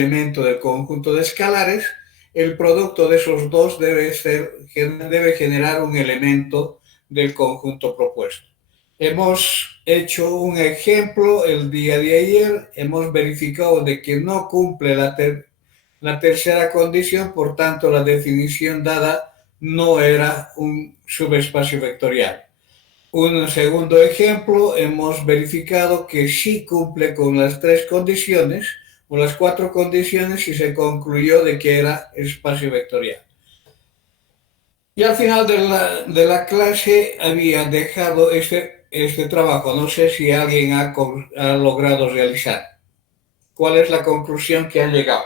elemento del conjunto de escalares, el producto de esos dos debe generar un elemento del conjunto propuesto. Hemos hecho un ejemplo el día de ayer, hemos verificado de que no cumple la tercera condición, por tanto la definición dada no era un subespacio vectorial. Un segundo ejemplo, hemos verificado que sí cumple con las tres condiciones o las cuatro condiciones y se concluyó de que era espacio vectorial. Y al final de la clase había dejado este trabajo. No sé si alguien ha logrado realizar. ¿Cuál es la conclusión que han llegado?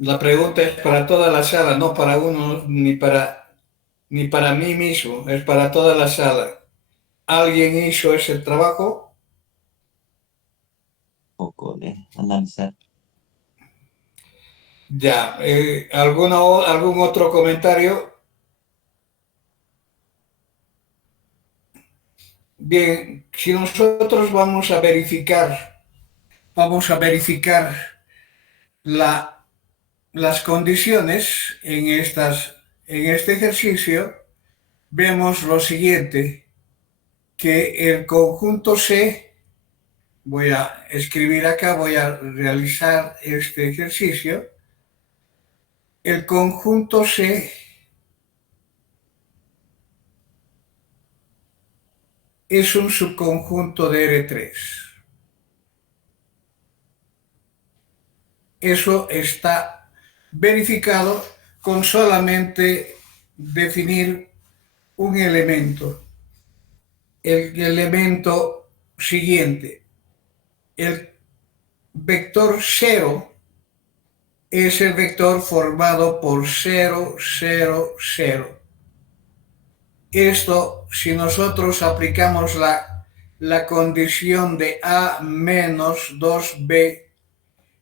La pregunta es para toda la sala, no para uno ni para mí mismo, es para toda la sala. ¿Alguien hizo ese trabajo? Poco de analizar. Ya, ¿algún otro comentario? Bien, si nosotros vamos a verificar las condiciones en este ejercicio, vemos lo siguiente, que el conjunto C, voy a escribir acá, voy a realizar este ejercicio, el conjunto C es un subconjunto de R3. Eso está verificado con solamente definir un elemento. El elemento siguiente, el vector 0 es el vector formado por 0, 0, 0. Esto, si nosotros aplicamos la condición de A menos 2B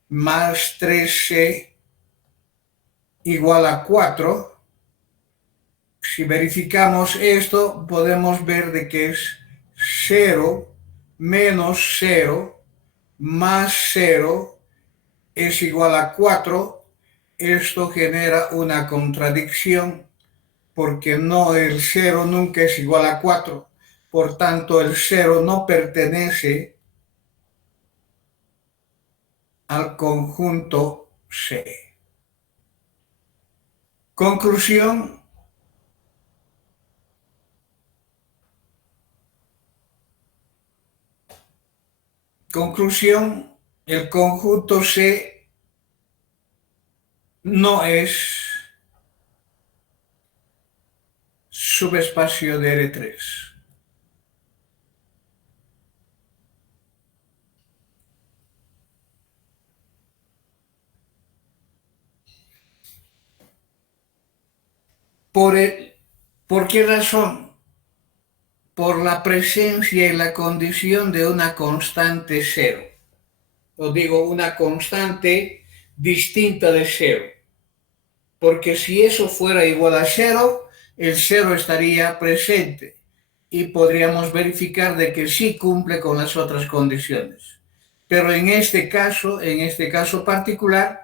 más 3C igual a 4, si verificamos esto, podemos ver de que es 0 menos 0 más 0 es igual a 4. Esto genera una contradicción porque no, el 0 nunca es igual a 4. Por tanto, el 0 no pertenece al conjunto C. Conclusión. Conclusión, el conjunto C no es subespacio de R3. ¿Por qué razón? Por la presencia y la condición de una constante cero. Os digo, una constante distinta de cero. Porque si eso fuera igual a cero, el cero estaría presente y podríamos verificar de que sí cumple con las otras condiciones. Pero en este caso particular,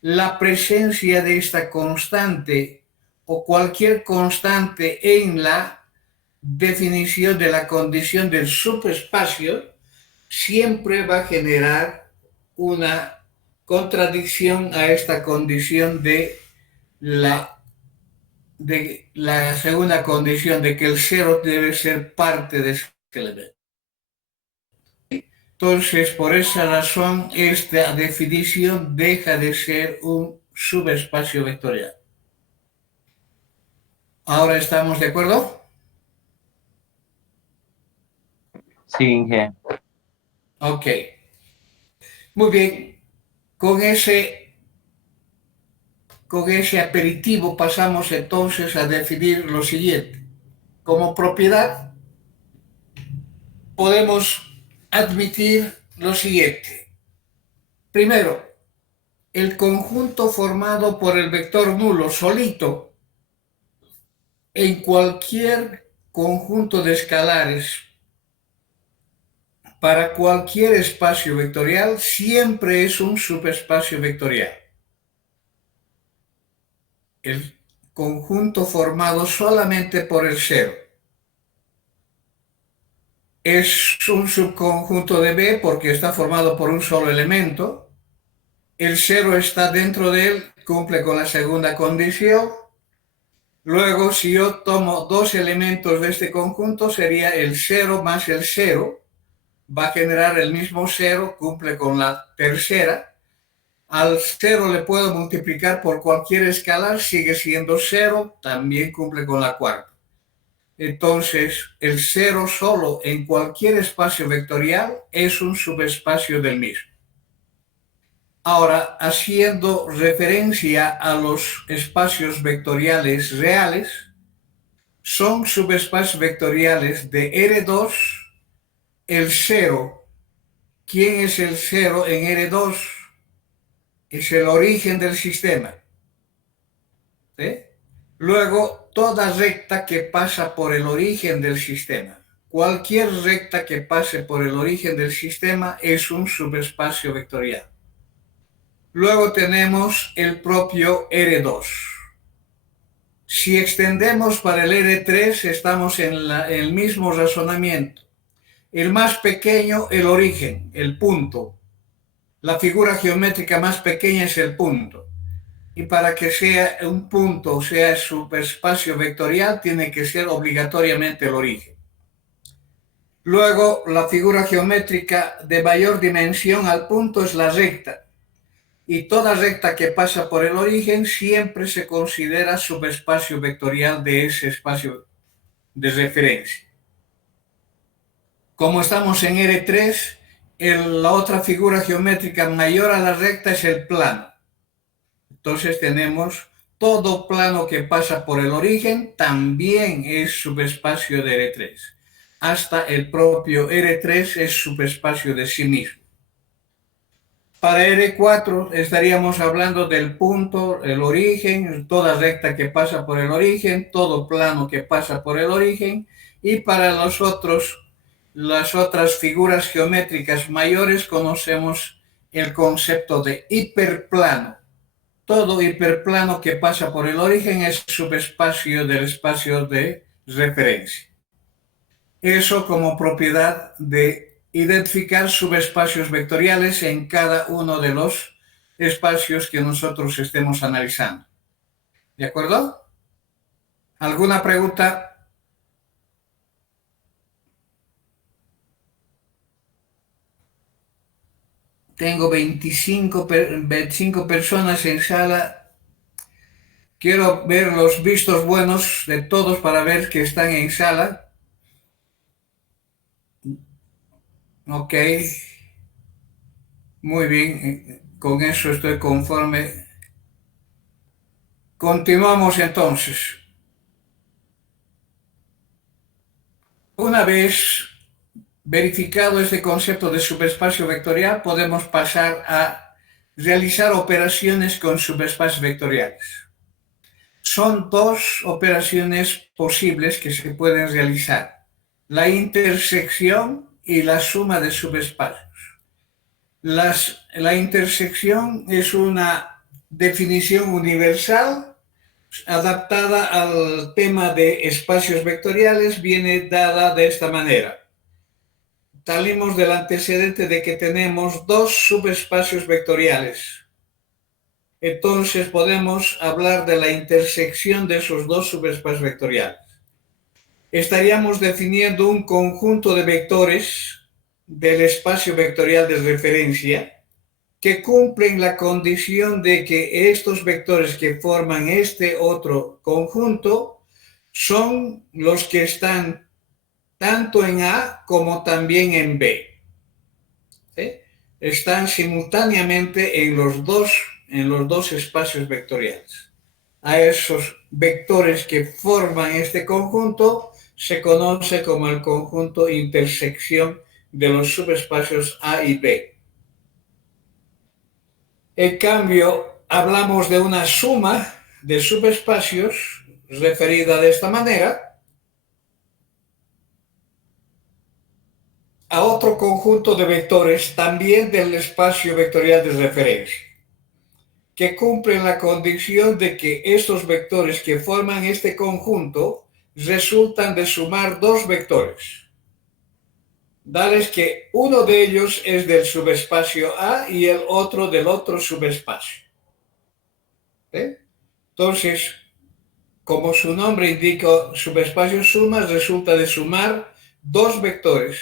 la presencia de esta constante o cualquier constante en la definición de la condición del subespacio siempre va a generar una contradicción a esta condición de la segunda condición de que el cero debe ser parte de ese elemento. Entonces, por esa razón, esta definición deja de ser un subespacio vectorial. ¿Ahora estamos de acuerdo? Sí, Inge. Ok. Muy bien. Con ese aperitivo pasamos entonces a definir lo siguiente. Como propiedad, podemos admitir lo siguiente. Primero, el conjunto formado por el vector nulo solito En cualquier conjunto de escalares, para cualquier espacio vectorial, siempre es un subespacio vectorial. El conjunto formado solamente por el cero es un subconjunto de B porque está formado por un solo elemento. El cero está dentro de él, cumple con la segunda condición. Luego, si yo tomo dos elementos de este conjunto, sería el 0 más el 0. Va a generar el mismo 0, cumple con la tercera. Al 0 le puedo multiplicar por cualquier escalar, sigue siendo 0, también cumple con la cuarta. Entonces, el 0 solo en cualquier espacio vectorial es un subespacio del mismo. Ahora, haciendo referencia a los espacios vectoriales reales, son subespacios vectoriales de R2, el 0. ¿Quién es el 0 en R2? Es el origen del sistema. ¿Sí? Luego, toda recta que pasa por el origen del sistema. Cualquier recta que pase por el origen del sistema es un subespacio vectorial. Luego tenemos el propio R2. Si extendemos para el R3, estamos en el mismo razonamiento. El más pequeño, el origen, el punto. La figura geométrica más pequeña es el punto. Y para que sea un punto, sea subespacio vectorial, tiene que ser obligatoriamente el origen. Luego, la figura geométrica de mayor dimensión al punto es la recta. Y toda recta que pasa por el origen siempre se considera subespacio vectorial de ese espacio de referencia. Como estamos en R3, la otra figura geométrica mayor a la recta es el plano. Entonces tenemos todo plano que pasa por el origen también es subespacio de R3. Hasta el propio R3 es subespacio de sí mismo. Para R4 estaríamos hablando del punto, el origen, toda recta que pasa por el origen, todo plano que pasa por el origen, y para las otras figuras geométricas mayores conocemos el concepto de hiperplano. Todo hiperplano que pasa por el origen es subespacio del espacio de referencia. Eso como propiedad de identificar subespacios vectoriales en cada uno de los espacios que nosotros estemos analizando. ¿De acuerdo? ¿Alguna pregunta? Tengo 25 personas en sala. Quiero ver los vistos buenos de todos para ver que están en sala. Ok. Muy bien. Con eso estoy conforme. Continuamos entonces. Una vez verificado este concepto de subespacio vectorial, podemos pasar a realizar operaciones con subespacios vectoriales. Son dos operaciones posibles que se pueden realizar: la intersección y la suma de subespacios. La intersección es una definición universal adaptada al tema de espacios vectoriales, viene dada de esta manera. Salimos del antecedente de que tenemos dos subespacios vectoriales. Entonces podemos hablar de la intersección de esos dos subespacios vectoriales. Estaríamos definiendo un conjunto de vectores del espacio vectorial de referencia que cumplen la condición de que estos vectores que forman este otro conjunto son los que están tanto en A como también en B. ¿Sí? Están simultáneamente en los dos espacios vectoriales. A esos vectores que forman este conjunto se conoce como el conjunto intersección de los subespacios A y B. En cambio, hablamos de una suma de subespacios referida de esta manera a otro conjunto de vectores también del espacio vectorial de referencia, que cumplen la condición de que estos vectores que forman este conjunto resultan de sumar dos vectores, dales que uno de ellos es del subespacio A y el otro del otro subespacio. Entonces, como su nombre indica, subespacio suma resulta de sumar dos vectores,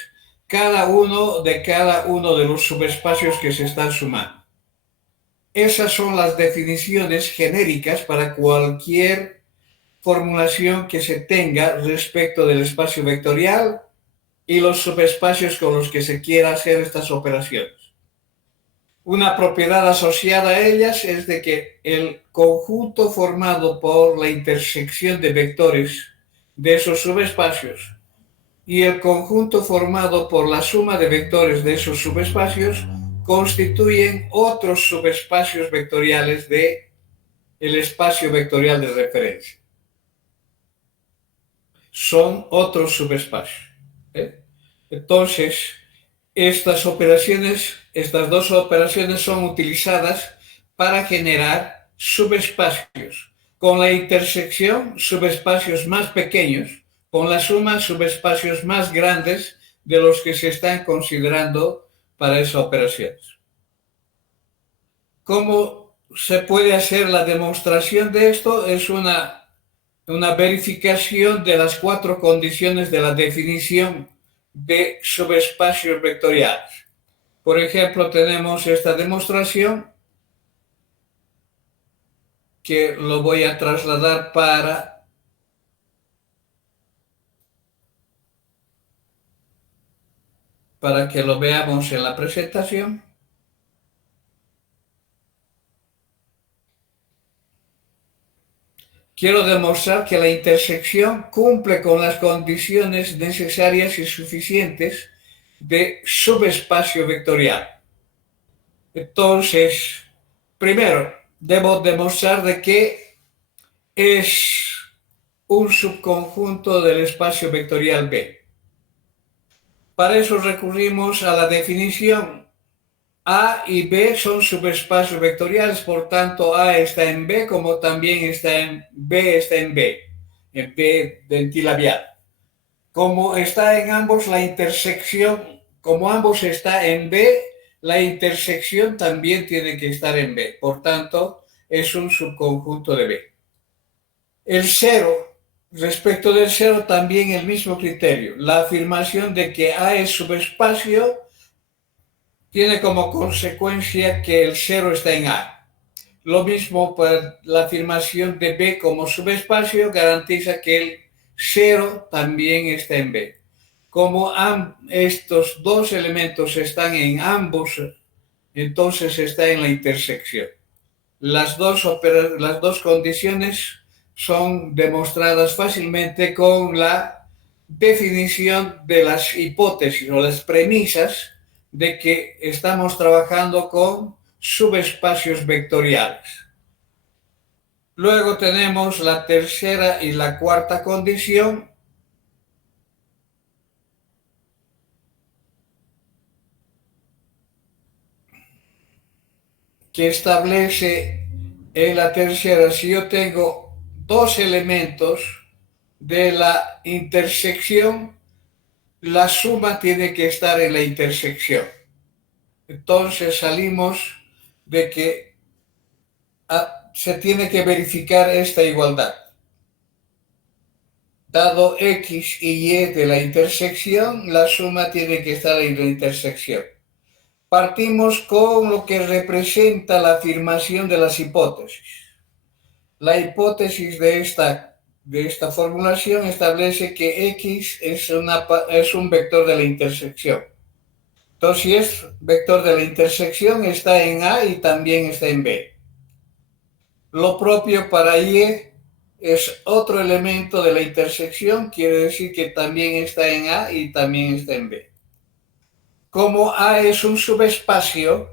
cada uno de los subespacios que se están sumando. Esas son las definiciones genéricas para cualquier formulación que se tenga respecto del espacio vectorial y los subespacios con los que se quiera hacer estas operaciones. Una propiedad asociada a ellas es de que el conjunto formado por la intersección de vectores de esos subespacios y el conjunto formado por la suma de vectores de esos subespacios constituyen otros subespacios vectoriales del espacio vectorial de referencia. Son otros subespacios. Entonces, estas dos operaciones son utilizadas para generar subespacios. Con la intersección, subespacios más pequeños, con la suma, subespacios más grandes de los que se están considerando para esa operación. ¿Cómo se puede hacer la demostración de esto? Es una verificación de las 4 condiciones de la definición de subespacios vectoriales. Por ejemplo, tenemos esta demostración que lo voy a trasladar para que lo veamos en la presentación. Quiero demostrar que la intersección cumple con las condiciones necesarias y suficientes de subespacio vectorial. Entonces, primero, debo demostrar de que es un subconjunto del espacio vectorial B. Para eso recurrimos a la definición. A y B son subespacios vectoriales, por tanto A está en B, como también B está en B dentilabial. Como está en ambos la intersección, como ambos está en B, la intersección también tiene que estar en B, por tanto es un subconjunto de B. El cero, respecto del cero también el mismo criterio, la afirmación de que A es subespacio tiene como consecuencia que el cero está en A. Lo mismo para la afirmación de B como subespacio garantiza que el cero también está en B. Como estos dos elementos están en ambos, entonces está en la intersección. Las dos condiciones son demostradas fácilmente con la definición de las hipótesis o las premisas de que estamos trabajando con subespacios vectoriales. Luego tenemos la tercera y la cuarta condición, que establece en la tercera, si yo tengo dos elementos de la intersección, la suma tiene que estar en la intersección. Entonces salimos de que se tiene que verificar esta igualdad. Dado X y Y de la intersección, la suma tiene que estar en la intersección. Partimos con lo que representa la afirmación de las hipótesis. La hipótesis de esta formulación establece que X es un vector de la intersección. Entonces, si es vector de la intersección, está en A y también está en B. Lo propio para Y es otro elemento de la intersección, quiere decir que también está en A y también está en B. Como A es un subespacio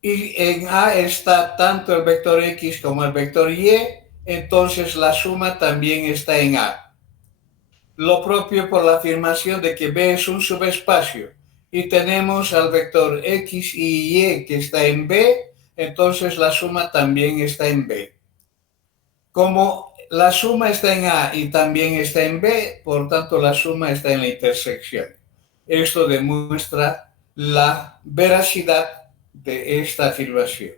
y en A está tanto el vector X como el vector Y, entonces la suma también está en A. Lo propio por la afirmación de que B es un subespacio y tenemos al vector X y Y que está en B, entonces la suma también está en B. Como la suma está en A y también está en B, por tanto la suma está en la intersección. Esto demuestra la veracidad de esta afirmación.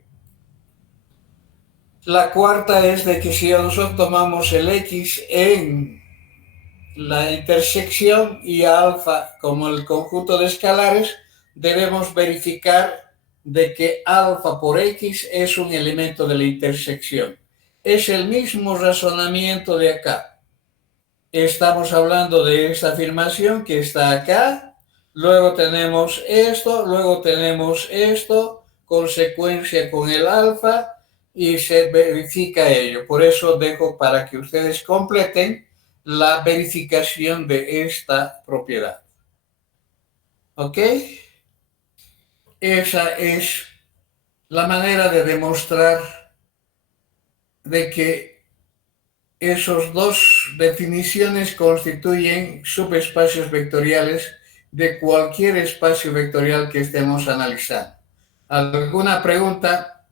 La cuarta es de que si nosotros tomamos el X en la intersección y alfa como el conjunto de escalares, debemos verificar de que alfa por X es un elemento de la intersección. Es el mismo razonamiento de acá. Estamos hablando de esta afirmación que está acá, luego tenemos esto, consecuencia con el alfa y se verifica ello. Por eso dejo para que ustedes completen la verificación de esta propiedad. ¿Ok? Esa es la manera de demostrar de que esas dos definiciones constituyen subespacios vectoriales de cualquier espacio vectorial que estemos analizando. ¿Alguna pregunta?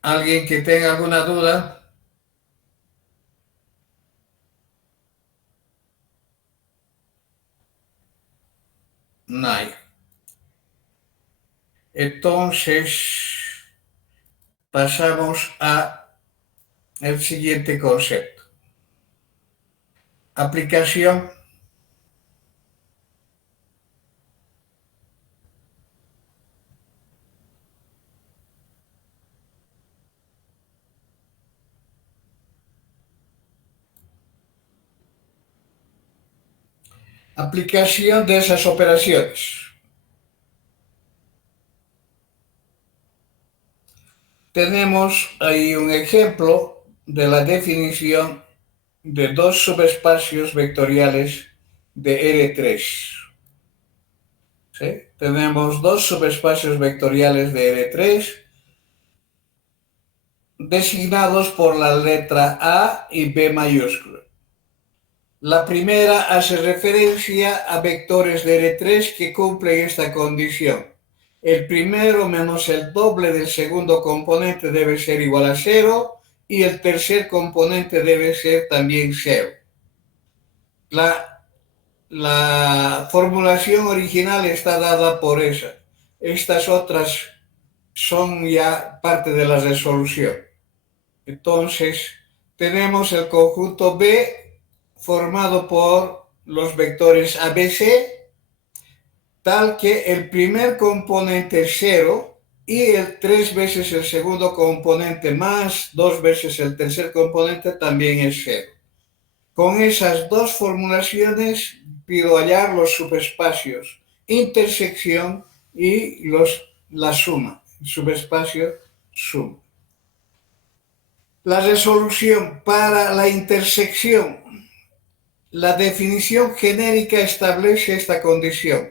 ¿Alguien que tenga alguna duda? No hay. Entonces, pasamos al siguiente concepto. Aplicación. Aplicación de esas operaciones. Tenemos ahí un ejemplo de la definición de dos subespacios vectoriales de R3. ¿Sí? Tenemos dos subespacios vectoriales de R3 designados por la letra A y B mayúscula. La primera hace referencia a vectores de R3 que cumplen esta condición. El primero menos el doble del segundo componente debe ser igual a 0 y el tercer componente debe ser también 0. La formulación original está dada por esa. Estas otras son ya parte de la resolución. Entonces, tenemos el conjunto B formado por los vectores ABC, tal que el primer componente es 0 y el 3 veces el segundo componente más 2 veces el tercer componente también es 0. Con esas dos formulaciones pido hallar los subespacios intersección y la suma, subespacio suma. La resolución para la intersección. La definición genérica establece esta condición.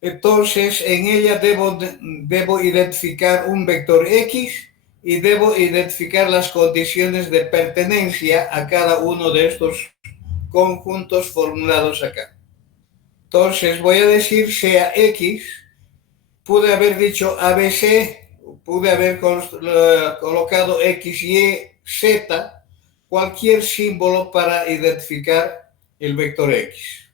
Entonces, en ella debo identificar un vector X y debo identificar las condiciones de pertenencia a cada uno de estos conjuntos formulados acá. Entonces, voy a decir sea X, pude haber dicho ABC, pude haber colocado X, Y, Z, cualquier símbolo para identificar el vector X.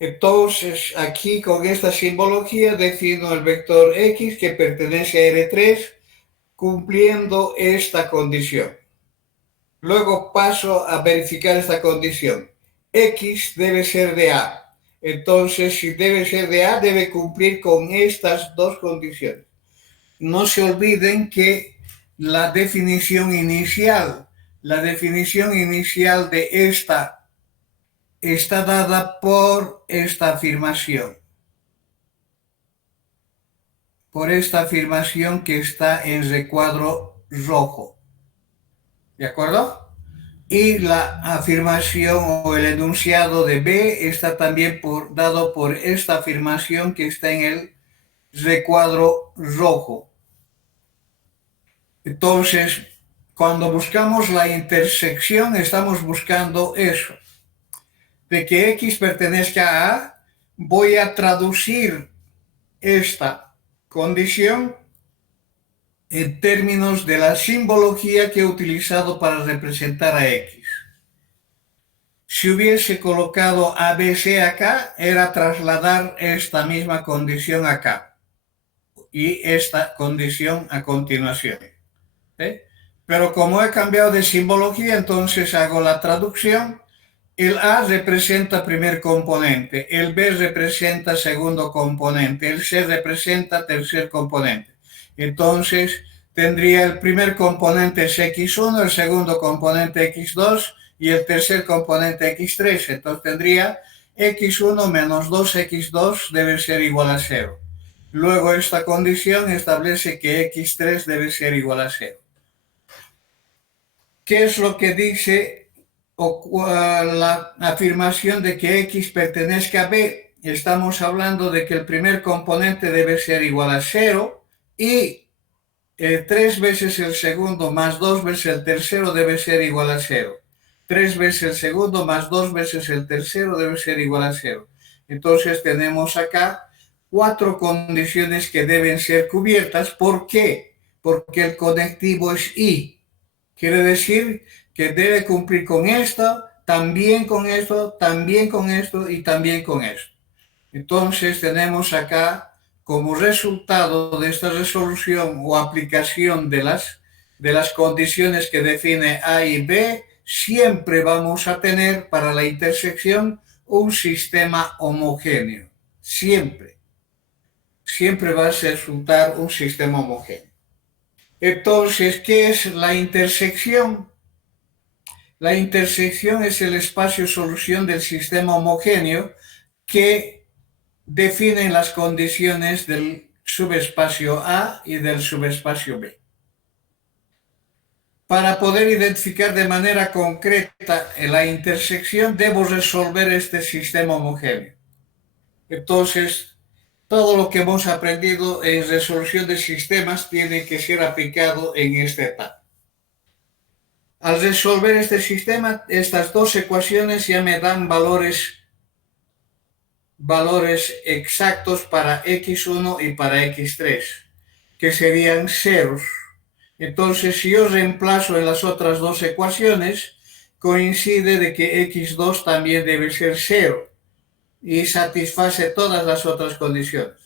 Entonces, aquí con esta simbología defino el vector X que pertenece a R3 cumpliendo esta condición. Luego paso a verificar esta condición. X debe ser de A. Entonces, si debe ser de A, debe cumplir con estas dos condiciones. No se olviden que la definición inicial de esta está dada por esta afirmación. Por esta afirmación que está en recuadro rojo. ¿De acuerdo? Y la afirmación o el enunciado de B está también dado por esta afirmación que está en el recuadro rojo. Entonces, cuando buscamos la intersección, estamos buscando eso, de que X pertenezca a, voy a traducir esta condición en términos de la simbología que he utilizado para representar a X. Si hubiese colocado ABC acá, era trasladar esta misma condición acá y esta condición a continuación. ¿Eh? Pero como he cambiado de simbología, entonces hago la traducción. El A representa primer componente, el B representa segundo componente, el C representa tercer componente. Entonces tendría el primer componente es X1, el segundo componente X2 y el tercer componente X3. Entonces tendría X1 menos 2X2 debe ser igual a 0. Luego esta condición establece que X3 debe ser igual a 0. ¿Qué es lo que dice la afirmación de que X pertenezca a B? Estamos hablando de que el primer componente debe ser igual a 0 y 3 veces el segundo más 2 veces el tercero debe ser igual a 0. 3 veces el segundo más 2 veces el tercero debe ser igual a 0. Entonces tenemos acá 4 condiciones que deben ser cubiertas. ¿Por qué? Porque el conectivo es Y. Quiere decir que debe cumplir con esto, también con esto, también con esto y también con esto. Entonces tenemos acá como resultado de esta resolución o aplicación de las condiciones que define A y B, siempre vamos a tener para la intersección un sistema homogéneo. Siempre. Siempre va a resultar un sistema homogéneo. Entonces, ¿qué es la intersección? La intersección es el espacio-solución del sistema homogéneo que define las condiciones del subespacio A y del subespacio B. Para poder identificar de manera concreta la intersección, debo resolver este sistema homogéneo. Entonces, todo lo que hemos aprendido en resolución de sistemas tiene que ser aplicado en esta etapa. Al resolver este sistema, estas dos ecuaciones ya me dan valores exactos para X1 y para X3, que serían ceros. Entonces, si yo reemplazo en las otras dos ecuaciones, coincide de que X2 también debe ser 0 y satisface todas las otras condiciones.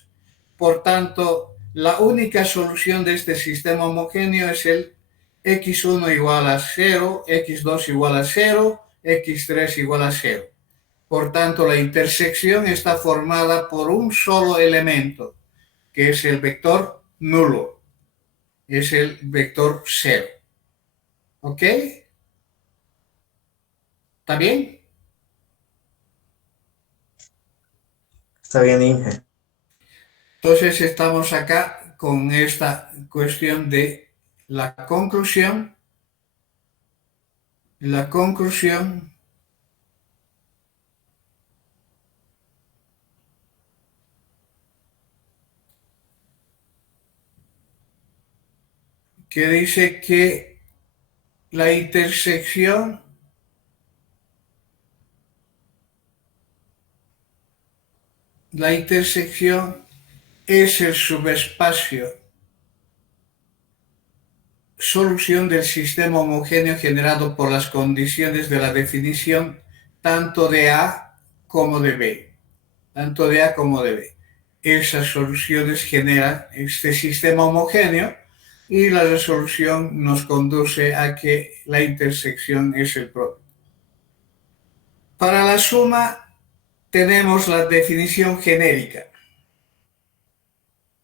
Por tanto, la única solución de este sistema homogéneo es el X1 igual a 0, X2 igual a 0, X3 igual a 0. Por tanto, la intersección está formada por un solo elemento, que es el vector nulo, es el vector 0. ¿Ok? ¿Está bien? Está bien, Inge. Entonces estamos acá con esta cuestión de la conclusión. La conclusión que dice que la intersección es el subespacio solución del sistema homogéneo generado por las condiciones de la definición tanto de A como de B. Tanto de A como de B. Esas soluciones generan este sistema homogéneo y la resolución nos conduce a que la intersección es el propio. Para la suma tenemos la definición genérica.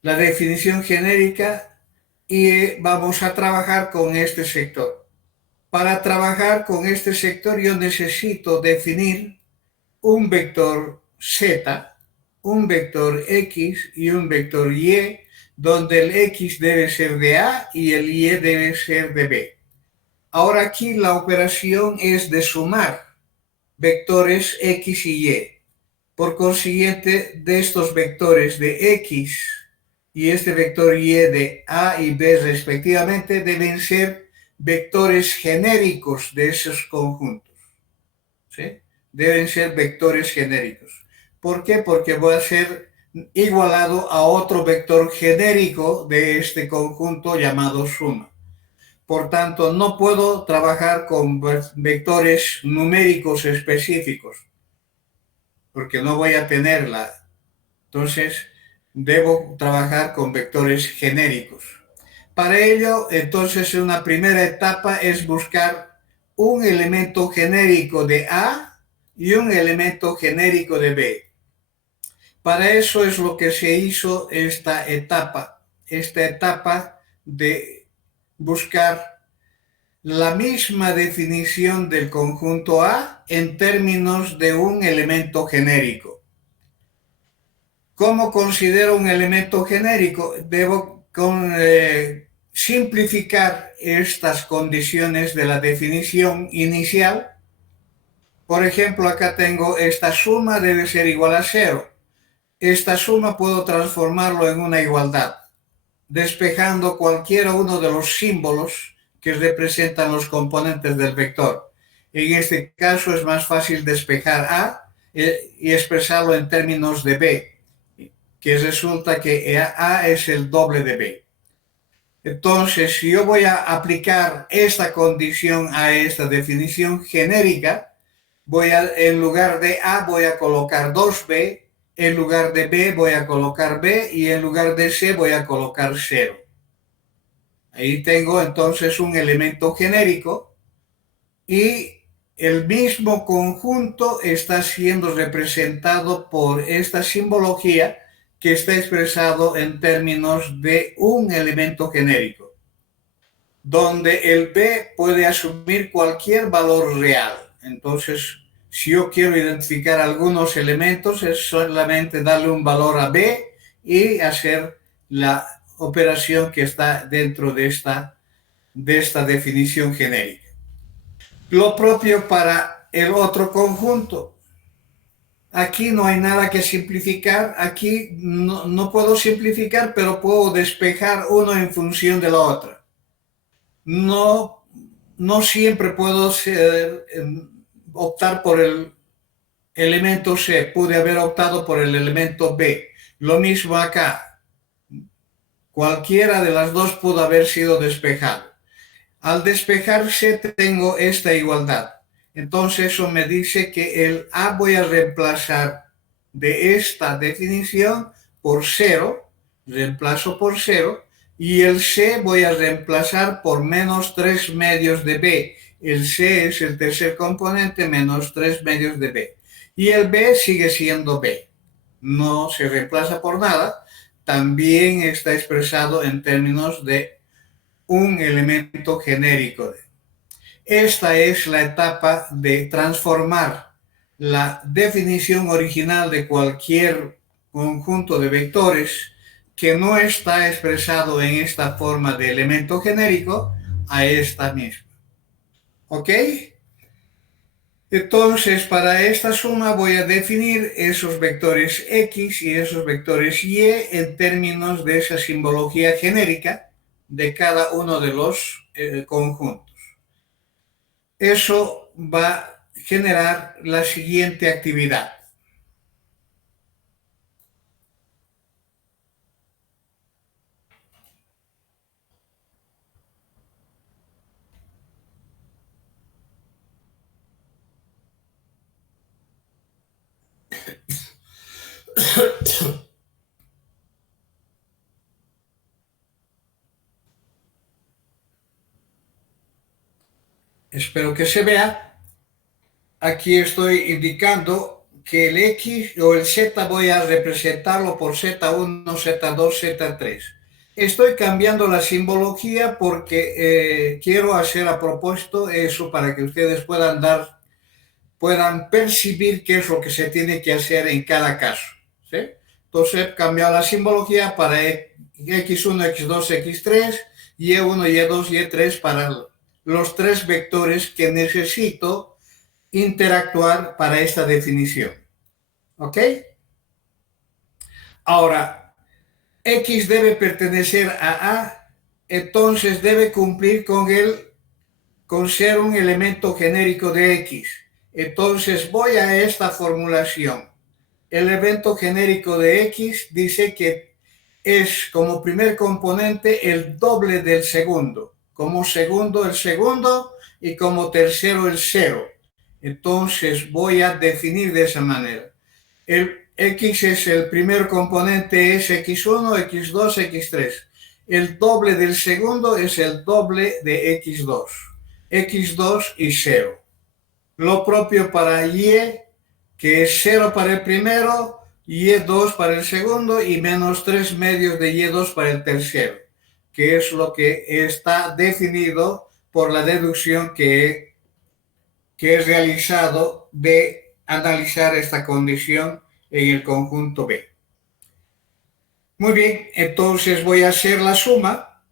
La definición genérica y vamos a trabajar con este sector. Para trabajar con este sector yo necesito definir un vector Z, un vector X y un vector Y, donde el X debe ser de A y el Y debe ser de B. Ahora aquí la operación es de sumar vectores X y Y. Por consiguiente, de estos vectores de X y este vector y de A y B respectivamente deben ser vectores genéricos de esos conjuntos. ¿Sí? Deben ser vectores genéricos. ¿Por qué? Porque voy a ser igualado a otro vector genérico de este conjunto llamado suma. Por tanto, no puedo trabajar con vectores numéricos específicos, porque no voy a tenerla. Entonces, debo trabajar con vectores genéricos. Para ello, entonces, una primera etapa es buscar un elemento genérico de A y un elemento genérico de B. Para eso es lo que se hizo esta etapa de buscar la misma definición del conjunto A en términos de un elemento genérico. ¿Cómo considero un elemento genérico? Debo simplificar estas condiciones de la definición inicial. Por ejemplo, acá tengo esta suma debe ser igual a 0. Esta suma puedo transformarlo en una igualdad, despejando cualquiera uno de los símbolos que representan los componentes del vector. En este caso es más fácil despejar A y expresarlo en términos de B, que resulta que A es el doble de B. Entonces, si yo voy a aplicar esta condición a esta definición genérica, en lugar de A voy a colocar 2B, en lugar de B voy a colocar B y en lugar de C voy a colocar 0. Ahí tengo entonces un elemento genérico y el mismo conjunto está siendo representado por esta simbología que está expresado en términos de un elemento genérico, donde el B puede asumir cualquier valor real. Entonces, si yo quiero identificar algunos elementos, es solamente darle un valor a B y hacer la operación que está dentro de esta definición genérica. Lo propio para el otro conjunto. Aquí no hay nada que simplificar, aquí no puedo simplificar, pero puedo despejar uno en función de la otra. No siempre puedo optar por el elemento C, pude haber optado por el elemento B. Lo mismo acá, cualquiera de las dos pudo haber sido despejado. Al despejarse tengo esta igualdad. Entonces eso me dice que el A voy a reemplazar de esta definición por 0, reemplazo por 0, y el C voy a reemplazar por menos 3 medios de B. El C es el tercer componente, menos 3 medios de B. Y el B sigue siendo B. No se reemplaza por nada. También está expresado en términos de un elemento genérico. Esta es la etapa de transformar la definición original de cualquier conjunto de vectores que no está expresado en esta forma de elemento genérico a esta misma. ¿Ok? Entonces, para esta suma voy a definir esos vectores X y esos vectores Y en términos de esa simbología genérica de cada uno de los conjuntos. Eso va a generar la siguiente actividad. Espero que se vea. Aquí estoy indicando que el X o el Z voy a representarlo por Z1, Z2, Z3. Estoy cambiando la simbología porque quiero hacer a propósito eso para que ustedes puedan percibir qué es lo que se tiene que hacer en cada caso. ¿Sí? Entonces he cambiado la simbología para X1, X2, X3, Y1, Y2, Y3 para los tres vectores que necesito interactuar para esta definición. ¿Ok? Ahora, X debe pertenecer a A, entonces debe cumplir con ser un elemento genérico de X. Entonces voy a esta formulación. El elemento genérico de X dice que es como primer componente el doble del segundo, como segundo el segundo y como tercero el cero. Entonces voy a definir de esa manera. El X es el primer componente, es X1, X2, X3. El doble del segundo es el doble de X2. X2 y 0. Lo propio para Y, que es 0 para el primero, Y2 para el segundo y menos 3 medios de Y2 para el tercero, que es lo que está definido por la deducción que he realizado de analizar esta condición en el conjunto B. Muy bien, entonces voy a hacer la suma.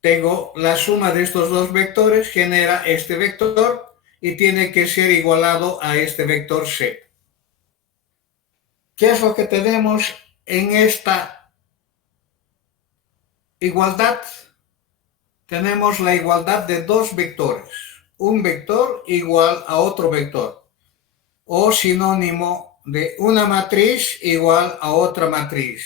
Tengo la suma de estos dos vectores, genera este vector y tiene que ser igualado a este vector C. ¿Qué es lo que tenemos en esta igualdad? Tenemos la igualdad de dos vectores. Un vector igual a otro vector. O sinónimo de una matriz igual a otra matriz.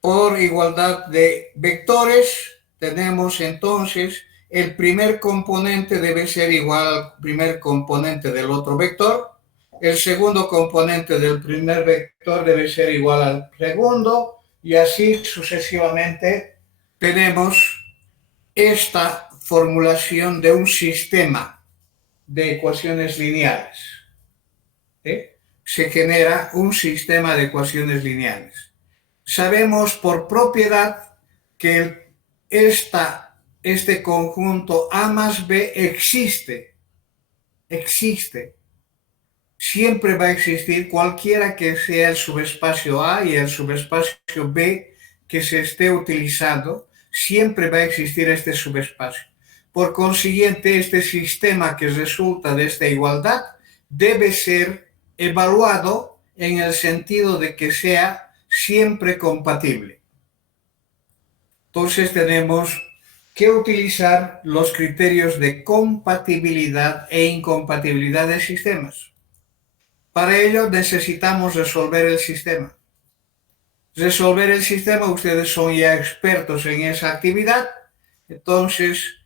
Por igualdad de vectores, tenemos entonces el primer componente debe ser igual al primer componente del otro vector. El segundo componente del primer vector debe ser igual al segundo y así sucesivamente tenemos esta formulación de un sistema de ecuaciones lineales. Se genera un sistema de ecuaciones lineales. Sabemos por propiedad que este conjunto A más B existe. Siempre va a existir cualquiera que sea el subespacio A y el subespacio B que se esté utilizando, siempre va a existir este subespacio. Por consiguiente, este sistema que resulta de esta igualdad debe ser evaluado en el sentido de que sea siempre compatible. Entonces tenemos que utilizar los criterios de compatibilidad e incompatibilidad de sistemas. Para ello necesitamos resolver el sistema. Resolver el sistema, ustedes son ya expertos en esa actividad, entonces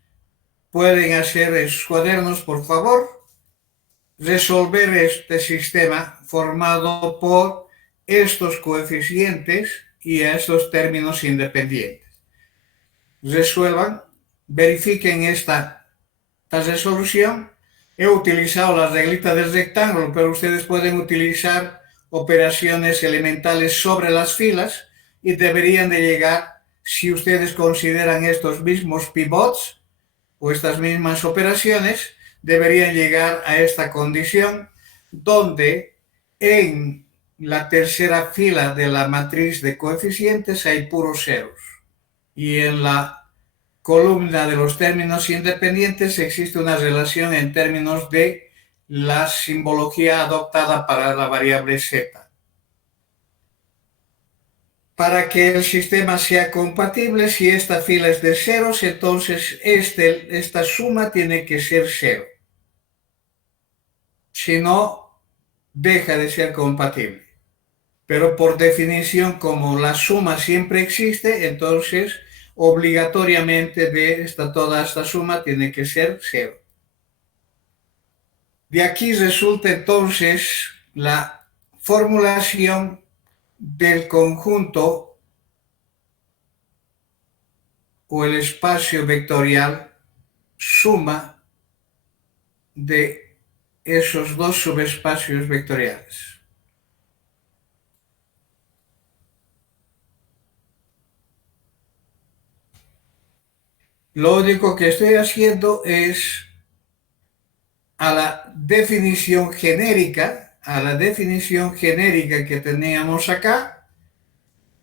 pueden hacer en sus cuadernos, por favor, resolver este sistema formado por estos coeficientes y estos términos independientes. Resuelvan, verifiquen esta resolución. He utilizado la reglita del rectángulo, pero ustedes pueden utilizar operaciones elementales sobre las filas y deberían de llegar, si ustedes consideran estos mismos pivots o estas mismas operaciones, deberían llegar a esta condición donde en la tercera fila de la matriz de coeficientes hay puros ceros y en la columna de los términos independientes existe una relación en términos de la simbología adoptada para la variable z. Para que el sistema sea compatible, si esta fila es de ceros, entonces esta suma tiene que ser cero. Si no, deja de ser compatible. Pero por definición, como la suma siempre existe, entonces obligatoriamente toda esta suma tiene que ser cero. De aquí resulta entonces la formulación del conjunto o el espacio vectorial suma de esos dos subespacios vectoriales. Lo único que estoy haciendo es a la definición genérica que teníamos acá.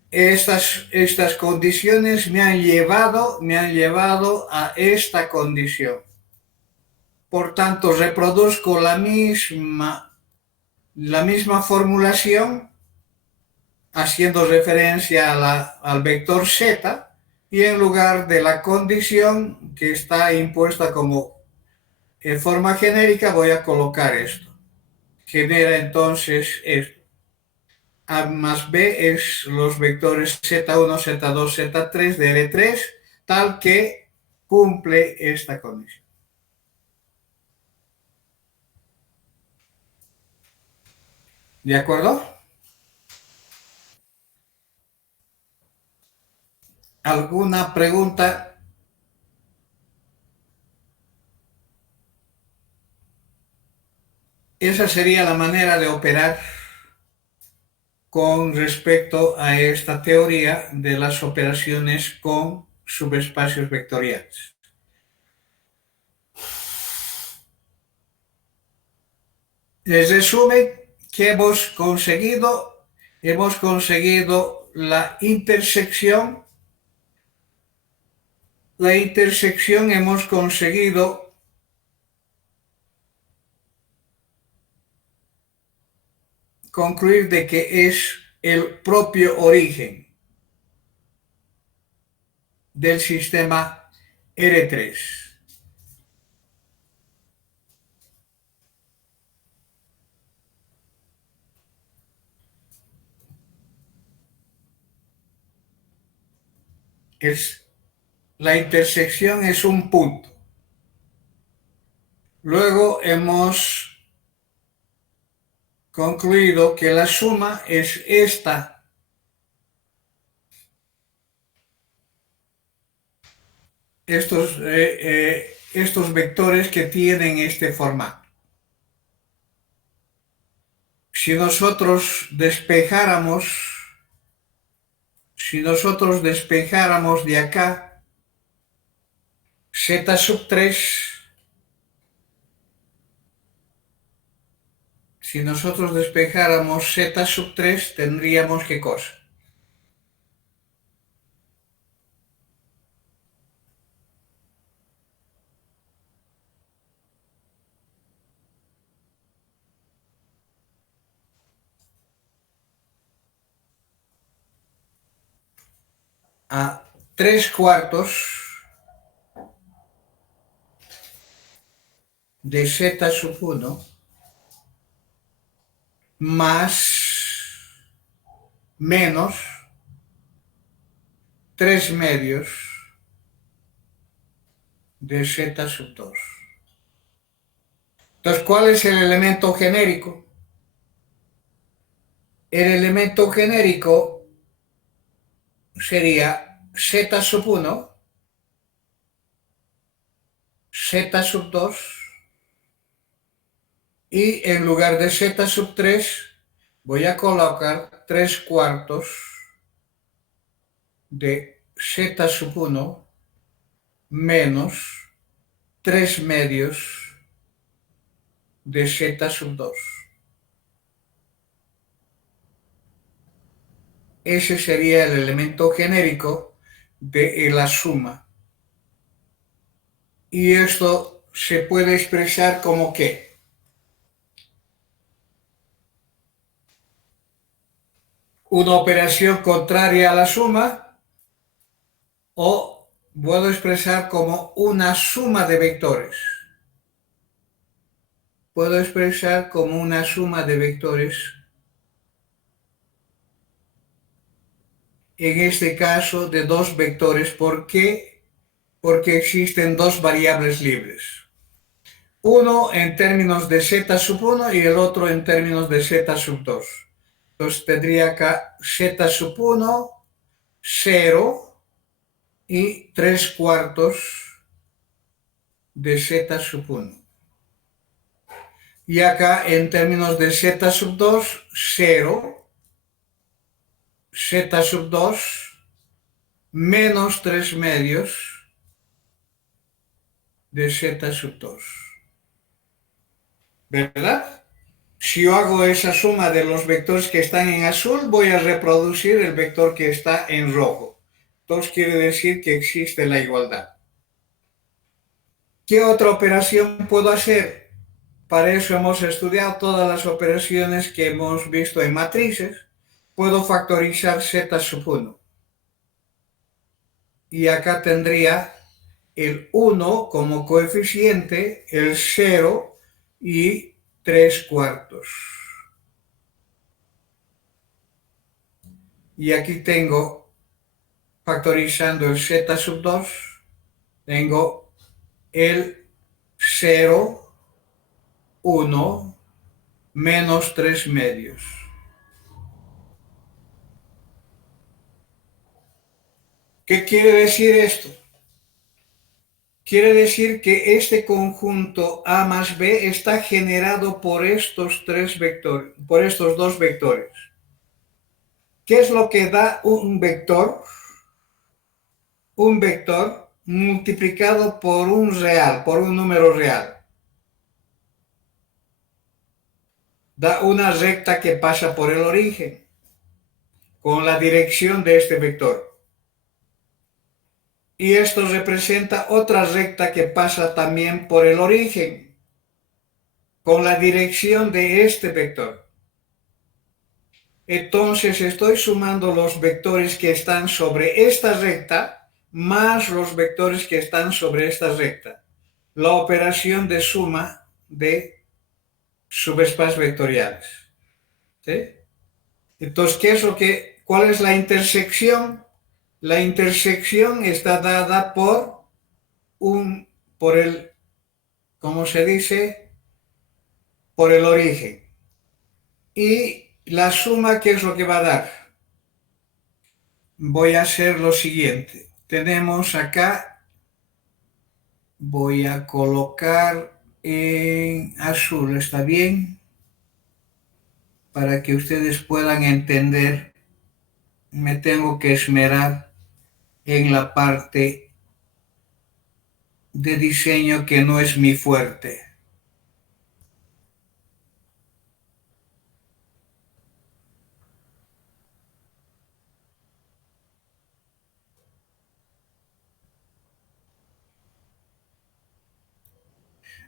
Estas condiciones me han llevado a esta condición. Por tanto, reproduzco la misma formulación haciendo referencia al vector z, y en lugar de la condición que está impuesta como en forma genérica voy a colocar esto. Genera entonces esto. A más b es los vectores z1, z2, z3 de L3, tal que cumple esta condición. ¿De acuerdo? ¿Alguna pregunta? Esa sería la manera de operar con respecto a esta teoría de las operaciones con subespacios vectoriales. Les resumen que hemos conseguido la intersección. La intersección hemos conseguido concluir de que es el propio origen del sistema R3. La intersección es un punto. Luego hemos concluido que la suma es esta. Estos vectores que tienen este formato. Si nosotros despejáramos de acá z sub 3, si nosotros despejáramos z sub 3, tendríamos ¿qué cosa? A 3/4 de z sub 1 más menos 3/2 de z sub 2. Entonces, ¿cuál es el elemento genérico? El elemento genérico sería z sub 1, z sub 2, y en lugar de z sub 3 voy a colocar 3/4 de z sub 1 menos 3/2 de z sub 2. Ese sería el elemento genérico de la suma. Y esto se puede expresar como ¿qué? Una operación contraria a la suma, o puedo expresar como una suma de vectores. Puedo expresar como una suma de vectores. En este caso de dos vectores. ¿Por qué? Porque existen dos variables libres. Uno en términos de z sub 1 y el otro en términos de z sub 2. Entonces tendría acá z sub 1, 0 y 3/4 de z sub 1. Y acá en términos de z sub 2, 0, z sub 2 menos 3/2 de z sub 2. ¿Verdad? Si yo hago esa suma de los vectores que están en azul, voy a reproducir el vector que está en rojo. Entonces quiere decir que existe la igualdad. ¿Qué otra operación puedo hacer? Para eso hemos estudiado todas las operaciones que hemos visto en matrices. puedo factorizar z sub 1. Y acá tendría el 1 como coeficiente, el 0 y 3/4. Y aquí tengo, factorizando el z sub 2, tengo el 0, 1, menos 3 medios. ¿Qué quiere decir esto? Quiere decir que este conjunto A más B está generado por estos tres vectores, por estos dos vectores. ¿Qué es lo que da un vector? Un vector multiplicado por un real, por un número real. Da una recta que pasa por el origen con la dirección de este vector. Y esto representa otra recta que pasa también por el origen con la dirección de este vector. Entonces estoy sumando los vectores que están sobre esta recta más los vectores que están sobre esta recta. La operación de suma de subespacios vectoriales. ¿Sí? Entonces, ¿cuál es la intersección? La intersección está dada por ¿cómo se dice? Por el origen. Y la suma, ¿qué es lo que va a dar? Voy a hacer lo siguiente. Tenemos acá, voy a colocar en azul, ¿está bien? Para que ustedes puedan entender, me tengo que esmerar en la parte de diseño que no es mi fuerte.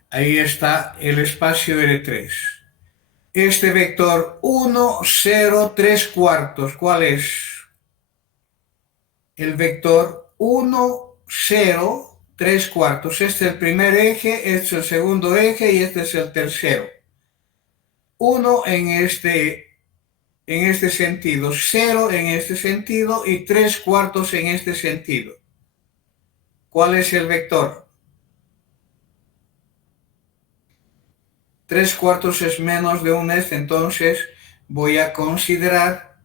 Ahí está el espacio R3. Este vector 1, 0, 3/4, ¿cuál es? El vector 1, 0, 3/4. Este es el primer eje, este es el segundo eje y este es el tercero. 1 en este sentido, 0 en este sentido y 3/4 en este sentido. ¿Cuál es el vector? 3/4 es menos de un este, entonces voy a considerar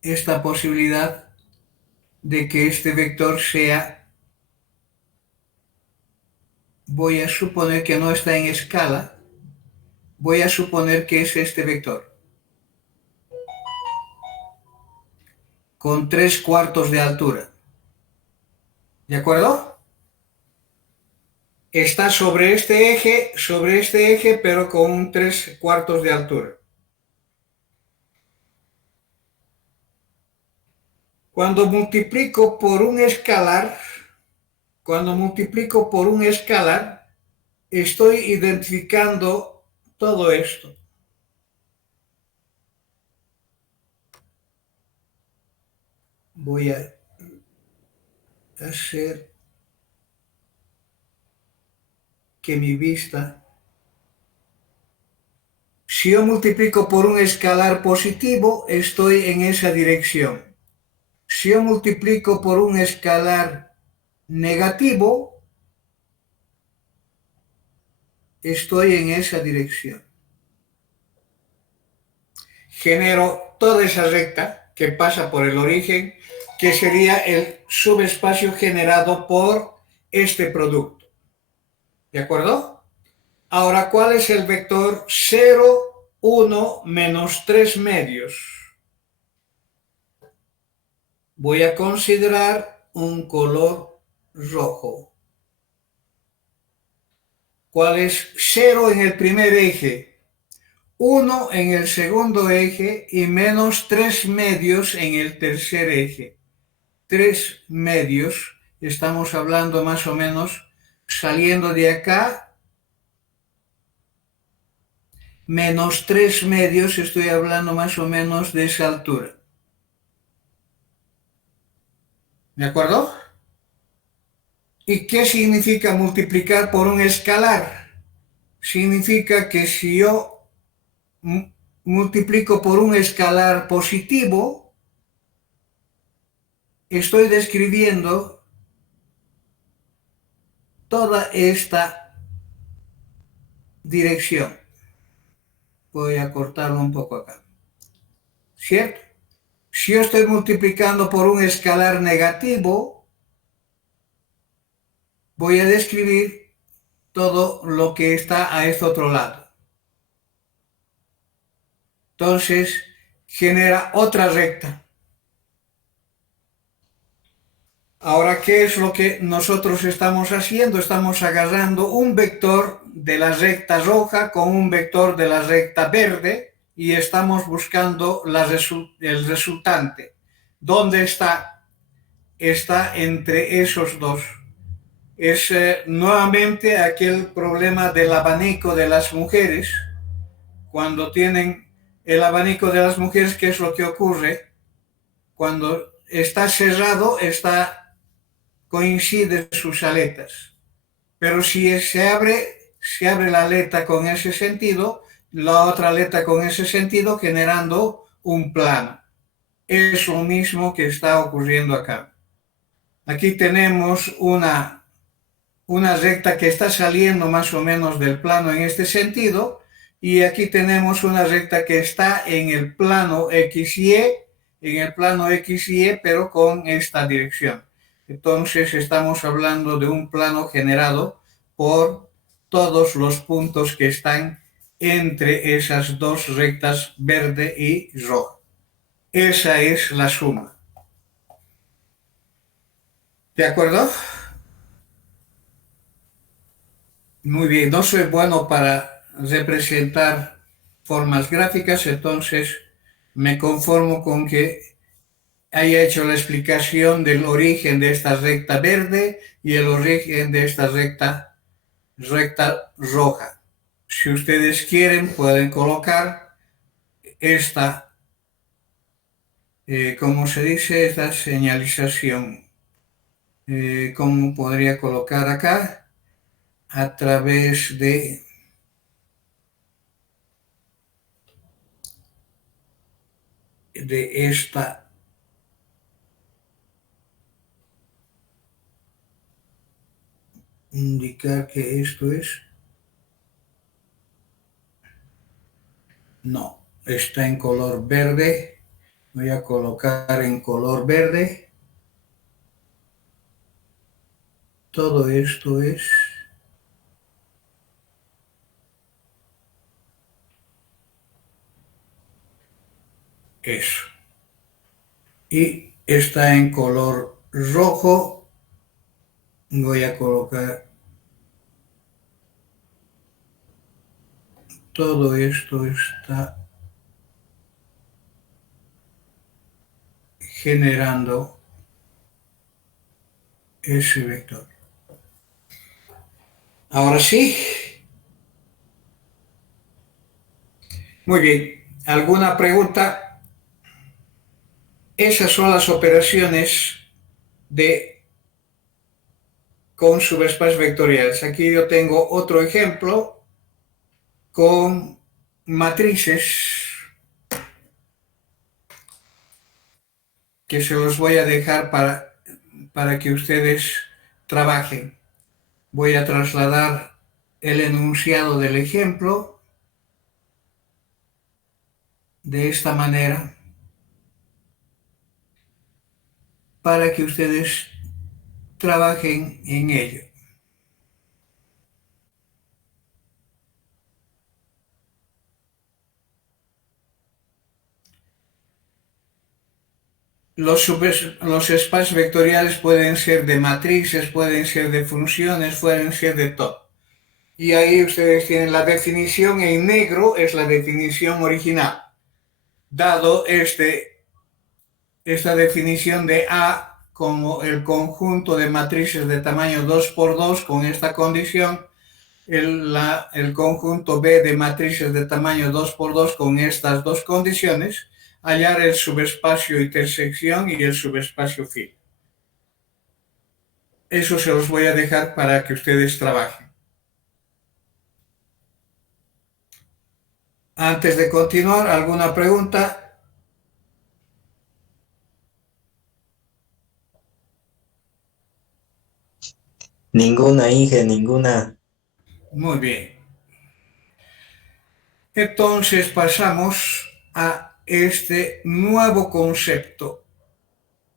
esta posibilidad de que este vector sea, voy a suponer que no está en escala, voy a suponer que es este vector, con 3/4 de altura. ¿De acuerdo? Está sobre este eje, pero con un 3/4 de altura. Cuando multiplico por un escalar, estoy identificando todo esto. Voy a hacer que mi vista, si yo multiplico por un escalar positivo, estoy en esa dirección. Si yo multiplico por un escalar negativo, estoy en esa dirección. Genero toda esa recta que pasa por el origen, que sería el subespacio generado por este producto. ¿De acuerdo? Ahora, ¿cuál es el vector 0, 1, menos 3 medios? Voy a considerar un color rojo. ¿Cuál es 0 en el primer eje? 1 en el segundo eje y menos 3 medios en el tercer eje. 3 medios, estamos hablando más o menos saliendo de acá menos 3 medios, estoy hablando más o menos de esa altura. ¿De acuerdo? ¿Y qué significa multiplicar por un escalar? Significa que si yo multiplico por un escalar positivo, estoy describiendo toda esta dirección. Voy a cortarlo un poco acá. ¿Cierto? Si yo estoy multiplicando por un escalar negativo, voy a describir todo lo que está a este otro lado. Entonces, genera otra recta. Ahora, ¿qué es lo que nosotros estamos haciendo? Estamos agarrando un vector de la recta roja con un vector de la recta verde y estamos buscando el resultante. ¿Dónde está? Está entre esos dos. Es nuevamente aquel problema del abanico de las mujeres. Cuando tienen el abanico de las mujeres, ¿qué es lo que ocurre? Cuando está cerrado, coinciden sus aletas. Pero si se abre la aleta con ese sentido, la otra aleta con ese sentido, generando un plano. Es lo mismo que está ocurriendo acá. Aquí tenemos una recta que está saliendo más o menos del plano en este sentido, y aquí tenemos una recta que está en el plano XY, pero con esta dirección. Entonces estamos hablando de un plano generado por todos los puntos que están entre esas dos rectas verde y roja. Esa es la suma. ¿De acuerdo? Muy bien, no soy bueno para representar formas gráficas, entonces me conformo con que haya hecho la explicación del origen de esta recta verde y el origen de esta recta roja. Si ustedes quieren, pueden colocar esta, ¿cómo se dice? Esta señalización. ¿Cómo podría colocar acá? A través de esta indicar que esto es. No, está en color verde. Voy a colocar en color verde. Todo esto es eso. Y está en color rojo. Voy a colocar todo esto está generando ese vector. Ahora sí. Muy bien. ¿Alguna pregunta? Esas son las operaciones con subespacios vectoriales. Aquí yo tengo otro ejemplo con matrices que se los voy a dejar para que ustedes trabajen. Voy a trasladar el enunciado del ejemplo de esta manera para que ustedes trabajen en ello. Los espacios vectoriales pueden ser de matrices, pueden ser de funciones, pueden ser de todo. Y ahí ustedes tienen la definición en negro, es la definición original. Dado esta definición de A como el conjunto de matrices de tamaño 2 por 2 con esta condición, el conjunto B de matrices de tamaño 2 por 2 con estas dos condiciones, hallar el subespacio intersección y el subespacio fila. Eso se los voy a dejar para que ustedes trabajen. Antes de continuar, ¿alguna pregunta? Ninguna, Inge, ninguna. Muy bien. Entonces pasamos a este nuevo concepto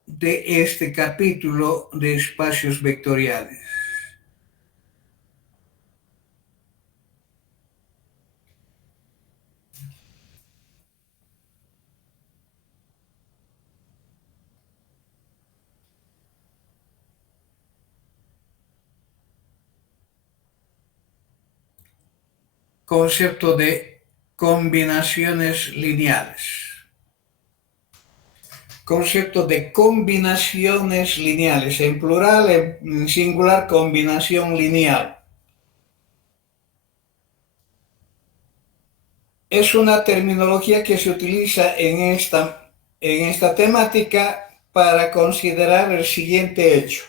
de este capítulo de espacios vectoriales. Concepto de combinaciones lineales. Concepto de combinaciones lineales, en plural, en singular, combinación lineal. Es una terminología que se utiliza en esta temática para considerar el siguiente hecho.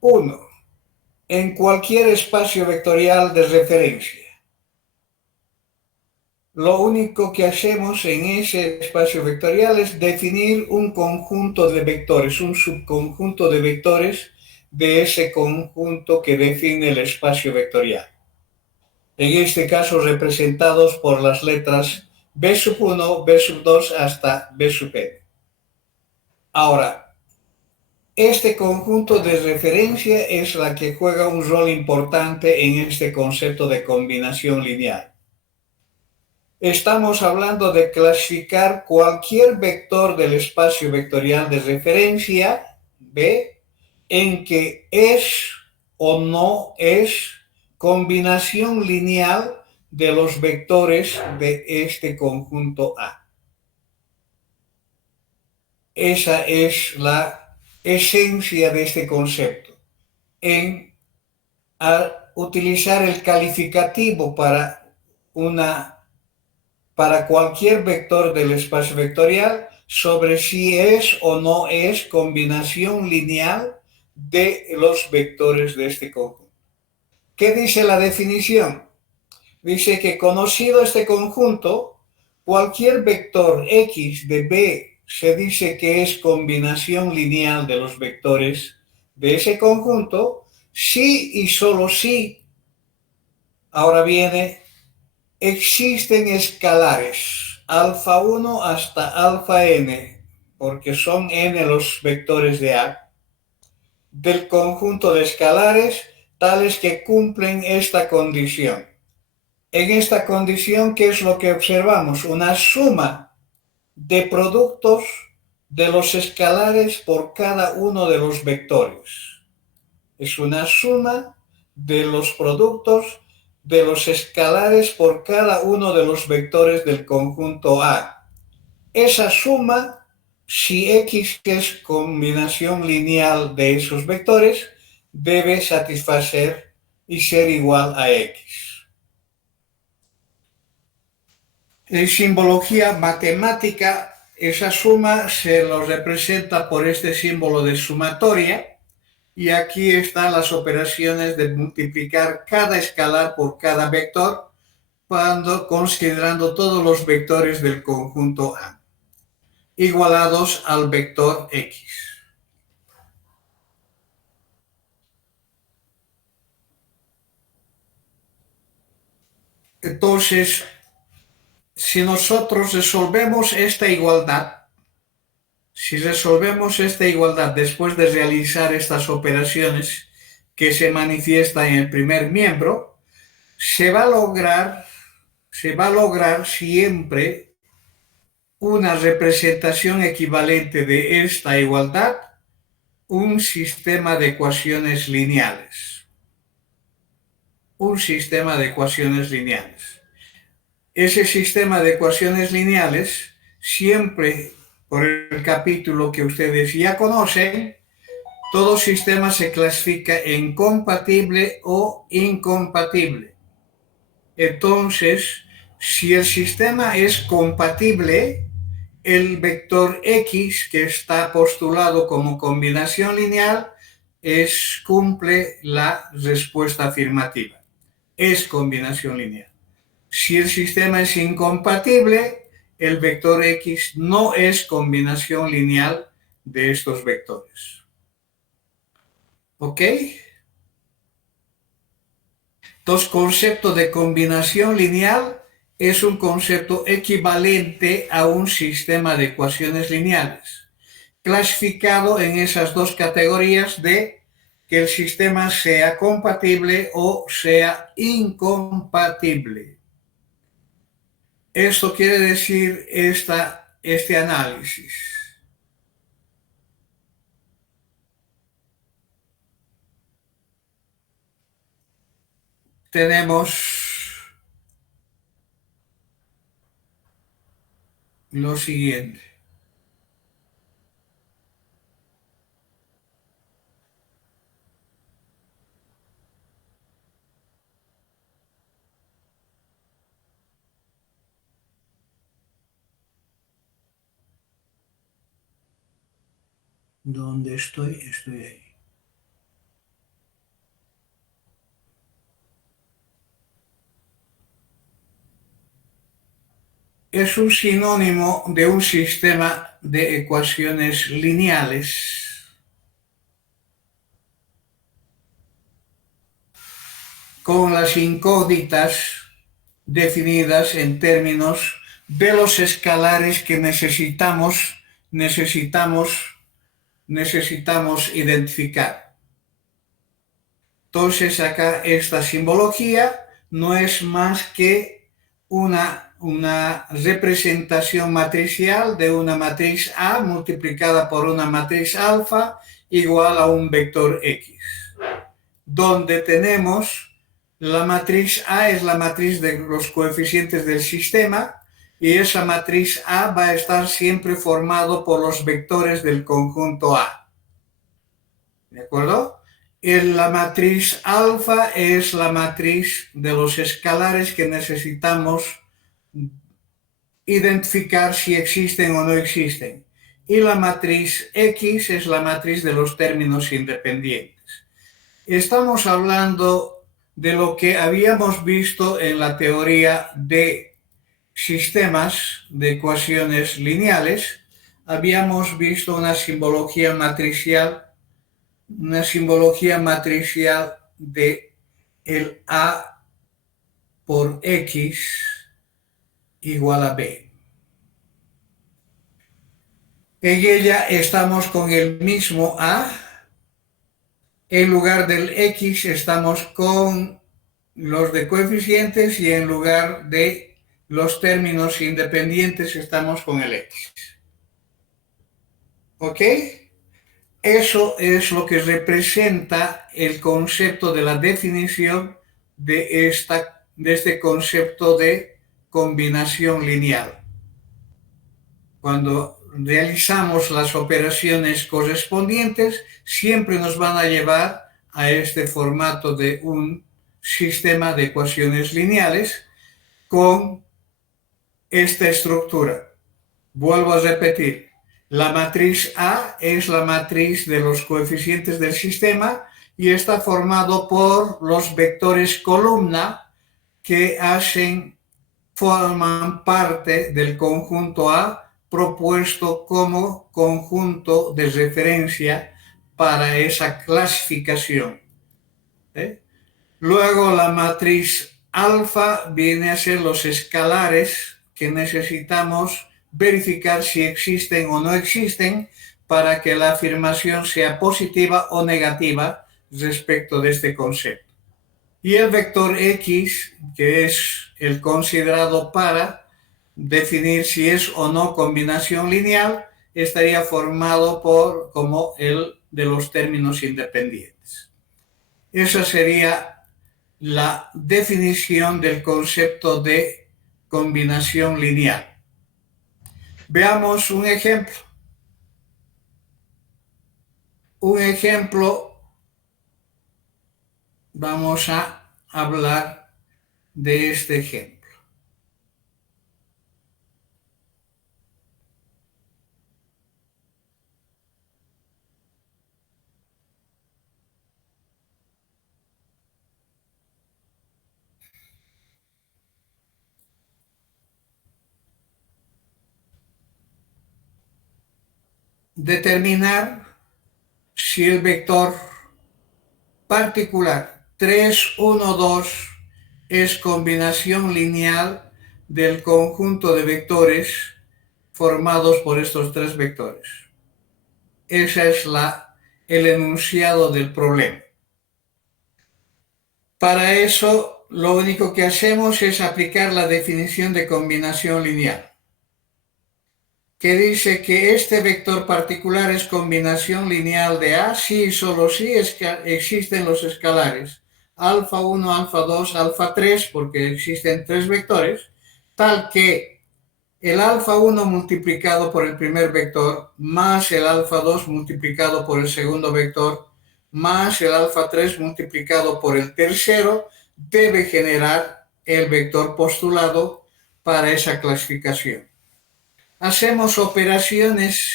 1. En cualquier espacio vectorial de referencia. Lo único que hacemos en ese espacio vectorial es definir un conjunto de vectores, un subconjunto de vectores de ese conjunto que define el espacio vectorial. En este caso representados por las letras B1, B2 hasta Bn. Ahora, este conjunto de referencia es la que juega un rol importante en este concepto de combinación lineal. Estamos hablando de clasificar cualquier vector del espacio vectorial de referencia, B, en que es o no es combinación lineal de los vectores de este conjunto A. Esa es la esencia de este concepto. Al utilizar el calificativo para cualquier vector del espacio vectorial sobre si es o no es combinación lineal de los vectores de este conjunto. ¿Qué dice la definición? Dice que conocido este conjunto, cualquier vector X de B se dice que es combinación lineal de los vectores de ese conjunto, si y solo si, ahora viene, existen escalares, alfa 1 hasta alfa n, porque son n los vectores de A, del conjunto de escalares tales que cumplen esta condición. En esta condición, ¿qué es lo que observamos? Una suma de productos de los escalares por cada uno de los vectores. Es una suma de los productos de los escalares por cada uno de los vectores del conjunto A. Esa suma, si X es combinación lineal de esos vectores, debe satisfacer y ser igual a X. En simbología matemática, esa suma se lo representa por este símbolo de sumatoria. Y aquí están las operaciones de multiplicar cada escalar por cada vector, considerando todos los vectores del conjunto A, igualados al vector X. Entonces, si nosotros resolvemos esta igualdad, después de realizar estas operaciones que se manifiestan en el primer miembro, se va a lograr siempre una representación equivalente de esta igualdad, un sistema de ecuaciones lineales. Un sistema de ecuaciones lineales. Ese sistema de ecuaciones lineales, siempre por el capítulo que ustedes ya conocen, todo sistema se clasifica en compatible o incompatible. Entonces, si el sistema es compatible, el vector X, que está postulado como combinación lineal, cumple la respuesta afirmativa. Es combinación lineal. Si el sistema es incompatible, el vector X no es combinación lineal de estos vectores. ¿Ok? Entonces, concepto de combinación lineal es un concepto equivalente a un sistema de ecuaciones lineales, clasificado en esas dos categorías de que el sistema sea compatible o sea incompatible. Esto quiere decir este análisis. Tenemos lo siguiente. ¿Dónde estoy? Estoy ahí. Es un sinónimo de un sistema de ecuaciones lineales con las incógnitas definidas en términos de los escalares que necesitamos identificar. Entonces acá esta simbología no es más que una representación matricial de una matriz A multiplicada por una matriz alfa igual a un vector X, donde tenemos la matriz A es la matriz de los coeficientes del sistema y esa matriz A va a estar siempre formado por los vectores del conjunto A. ¿De acuerdo? La matriz alfa es la matriz de los escalares que necesitamos identificar si existen o no existen. Y la matriz X es la matriz de los términos independientes. Estamos hablando de lo que habíamos visto en la teoría de sistemas de ecuaciones lineales. Habíamos visto una simbología matricial de el A por X igual a B. En ella estamos con el mismo A. En lugar del X estamos con los de coeficientes y en lugar de los términos independientes estamos con el X. ¿Ok? Eso es lo que representa el concepto de la definición de este concepto de combinación lineal. Cuando realizamos las operaciones correspondientes, siempre nos van a llevar a este formato de un sistema de ecuaciones lineales con esta estructura. Vuelvo a repetir, la matriz A es la matriz de los coeficientes del sistema y está formado por los vectores columna que forman parte del conjunto A propuesto como conjunto de referencia para esa clasificación. Luego la matriz alfa viene a ser los escalares que necesitamos verificar si existen o no existen para que la afirmación sea positiva o negativa respecto de este concepto. Y el vector X, que es el considerado para definir si es o no combinación lineal, estaría formado como el de los términos independientes. Esa sería la definición del concepto de combinación lineal. Veamos un ejemplo. un ejemplo, vamos a hablar de este ejemplo. Determinar si el vector particular 3, 1, 2 es combinación lineal del conjunto de vectores formados por estos tres vectores. Ese es el enunciado del problema. Para eso, lo único que hacemos es aplicar la definición de combinación lineal, que dice que este vector particular es combinación lineal de A si y solo si existen los escalares alfa 1, alfa 2, alfa 3, porque existen tres vectores, tal que el alfa 1 multiplicado por el primer vector más el alfa 2 multiplicado por el segundo vector más el alfa 3 multiplicado por el tercero debe generar el vector postulado para esa clasificación. Hacemos operaciones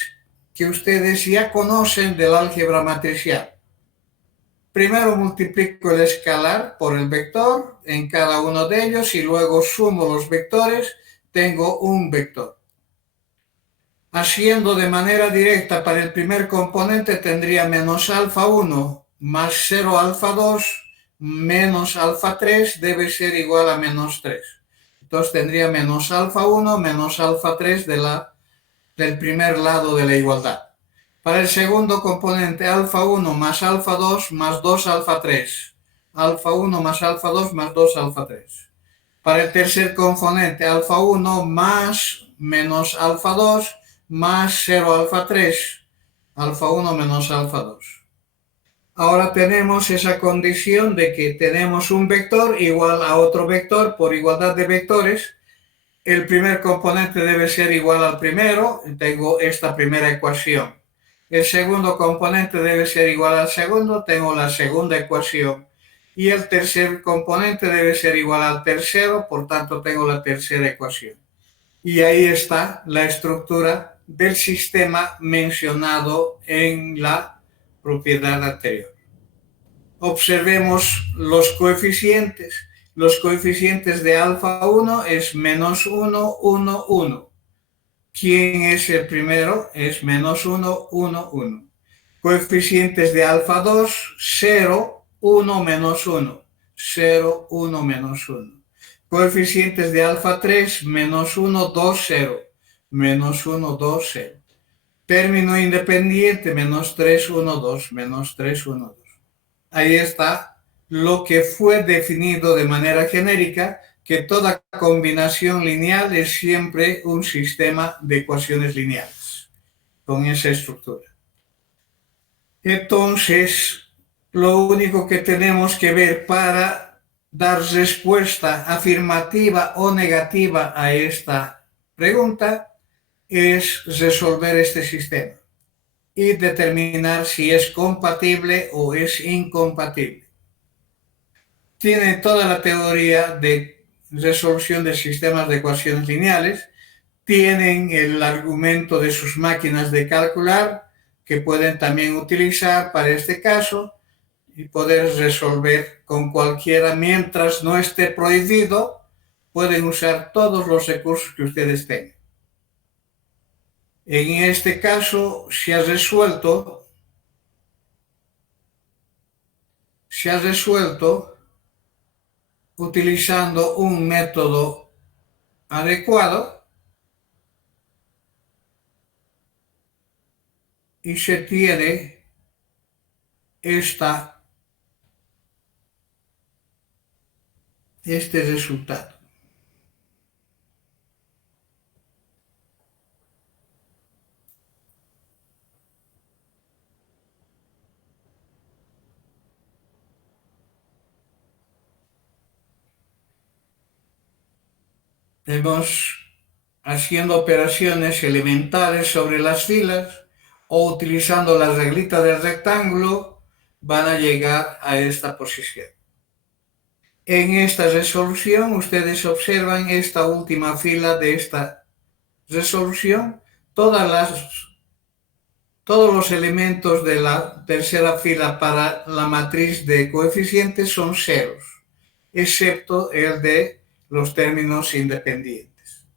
que ustedes ya conocen del álgebra matricial. Primero multiplico el escalar por el vector en cada uno de ellos y luego sumo los vectores, tengo un vector. Haciendo de manera directa para el primer componente tendría menos alfa 1 más 0 alfa 2 menos alfa 3 debe ser igual a menos 3. Entonces tendría menos alfa 1 menos alfa 3 del primer lado de la igualdad. Para el segundo componente, alfa 1 más alfa 2 más 2 alfa 3. Alfa 1 más alfa 2 más 2 alfa 3. Para el tercer componente, alfa 1 más menos alfa 2 más 0 alfa 3. Alfa 1 menos alfa 2. Ahora tenemos esa condición de que tenemos un vector igual a otro vector por igualdad de vectores. El primer componente debe ser igual al primero, tengo esta primera ecuación. El segundo componente debe ser igual al segundo, tengo la segunda ecuación. Y el tercer componente debe ser igual al tercero, por tanto tengo la tercera ecuación. Y ahí está la estructura del sistema mencionado en la propiedad anterior. Observemos los coeficientes. Los coeficientes de alfa 1 es menos 1, 1, 1. ¿Quién es el primero? Es menos 1, 1, 1. Coeficientes de alfa 2, 0, 1, menos 1. 0, 1, menos 1. Coeficientes de alfa 3, menos 1, 2, 0. Menos 1, 2, 0. Término independiente, menos 3, 1, 2. Menos 3, 1, 2. Ahí está lo que fue definido de manera genérica, que toda combinación lineal es siempre un sistema de ecuaciones lineales, con esa estructura. Entonces, lo único que tenemos que ver para dar respuesta afirmativa o negativa a esta pregunta es resolver este sistema y determinar si es compatible o es incompatible. Tiene toda la teoría de resolución de sistemas de ecuaciones lineales, tienen el argumento de sus máquinas de calcular que pueden también utilizar para este caso y poder resolver con cualquiera mientras no esté prohibido, pueden usar todos los recursos que ustedes tengan. En este caso se ha resuelto utilizando un método adecuado y se tiene este resultado. Hemos haciendo operaciones elementales sobre las filas, o utilizando la reglita del rectángulo van a llegar a esta posición. En esta resolución ustedes observan esta última fila de esta resolución, todos los elementos de la tercera fila para la matriz de coeficientes son ceros, excepto el de los términos independientes.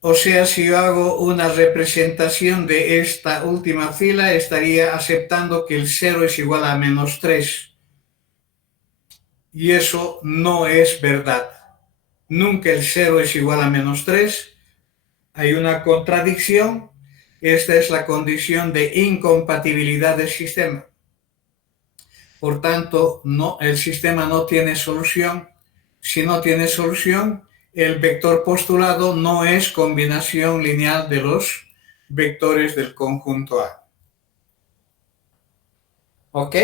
O sea, si yo hago una representación de esta última fila, estaría aceptando que el 0 es igual a menos 3. Y eso no es verdad. Nunca el 0 es igual a menos 3. Hay una contradicción. Esta es la condición de incompatibilidad del sistema. Por tanto, el sistema no tiene solución. Si no tiene solución, el vector postulado no es combinación lineal de los vectores del conjunto A. ¿Ok?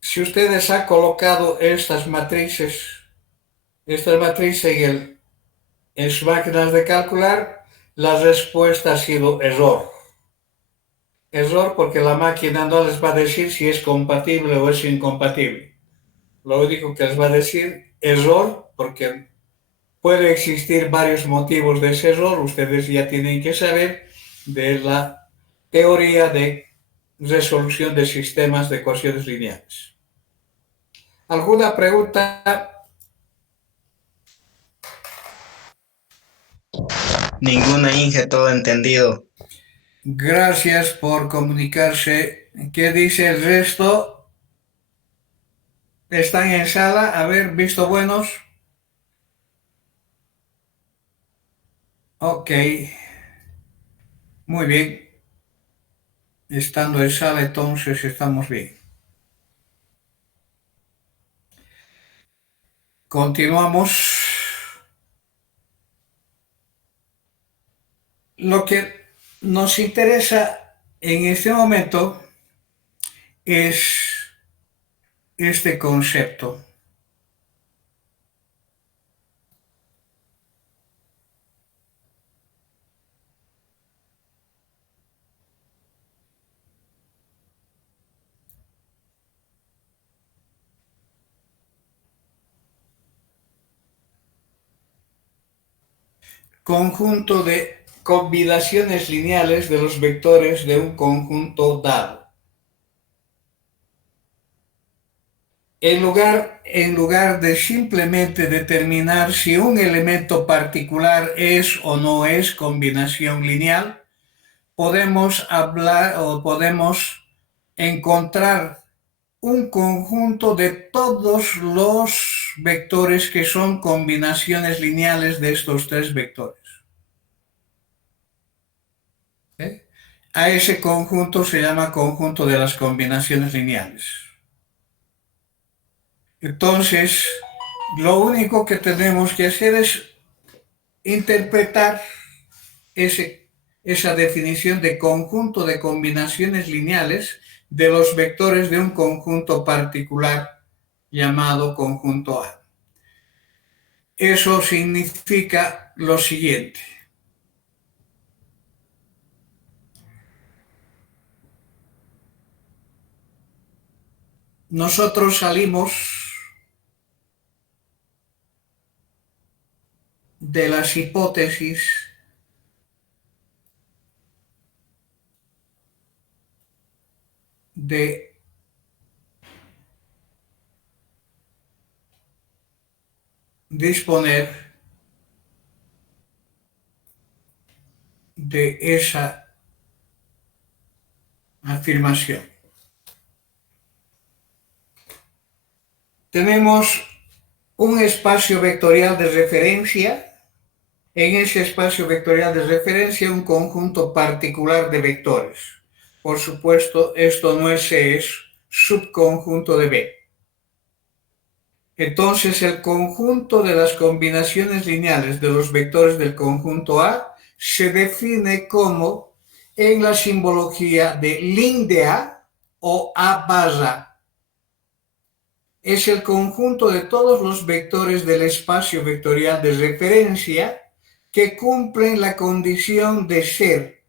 Si ustedes han colocado estas matrices en sus máquinas de calcular, la respuesta ha sido error. Error porque la máquina no les va a decir si es compatible o es incompatible. Lo único que les va a decir error porque puede existir varios motivos de ese error. Ustedes ya tienen que saber de la teoría de resolución de sistemas de ecuaciones lineales. ¿Alguna pregunta? Ninguna, Inge, todo entendido. Gracias por comunicarse. ¿Qué dice el resto? ¿Están en sala? A ver, visto buenos. Ok. Muy bien. Estando en sala, entonces estamos bien. Continuamos. Lo que nos interesa en este momento es este concepto. Conjunto de combinaciones lineales de los vectores de un conjunto dado. En lugar de simplemente determinar si un elemento particular es o no es combinación lineal, podemos hablar o podemos encontrar un conjunto de todos los vectores que son combinaciones lineales de estos tres vectores. ¿Eh? A ese conjunto se llama conjunto de las combinaciones lineales. Entonces, lo único que tenemos que hacer es interpretar esa definición de conjunto de combinaciones lineales de los vectores de un conjunto particular llamado conjunto A. Eso significa lo siguiente. Nosotros salimos de las hipótesis de disponer de esa afirmación. Tenemos un espacio vectorial de referencia. En ese espacio vectorial de referencia, un conjunto particular de vectores. Por supuesto, esto no es C, es subconjunto de B. Entonces, el conjunto de las combinaciones lineales de los vectores del conjunto A se define como en la simbología de lin de A o A barra. es el conjunto de todos los vectores del espacio vectorial de referencia que cumplen la condición de ser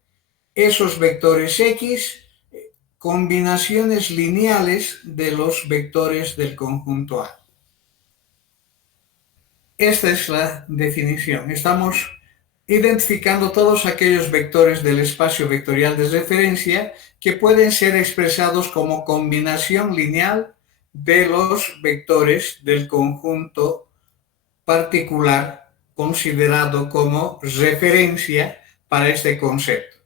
esos vectores X combinaciones lineales de los vectores del conjunto A. Esta es la definición. Estamos identificando todos aquellos vectores del espacio vectorial de referencia que pueden ser expresados como combinación lineal de los vectores del conjunto particular considerado como referencia para este concepto.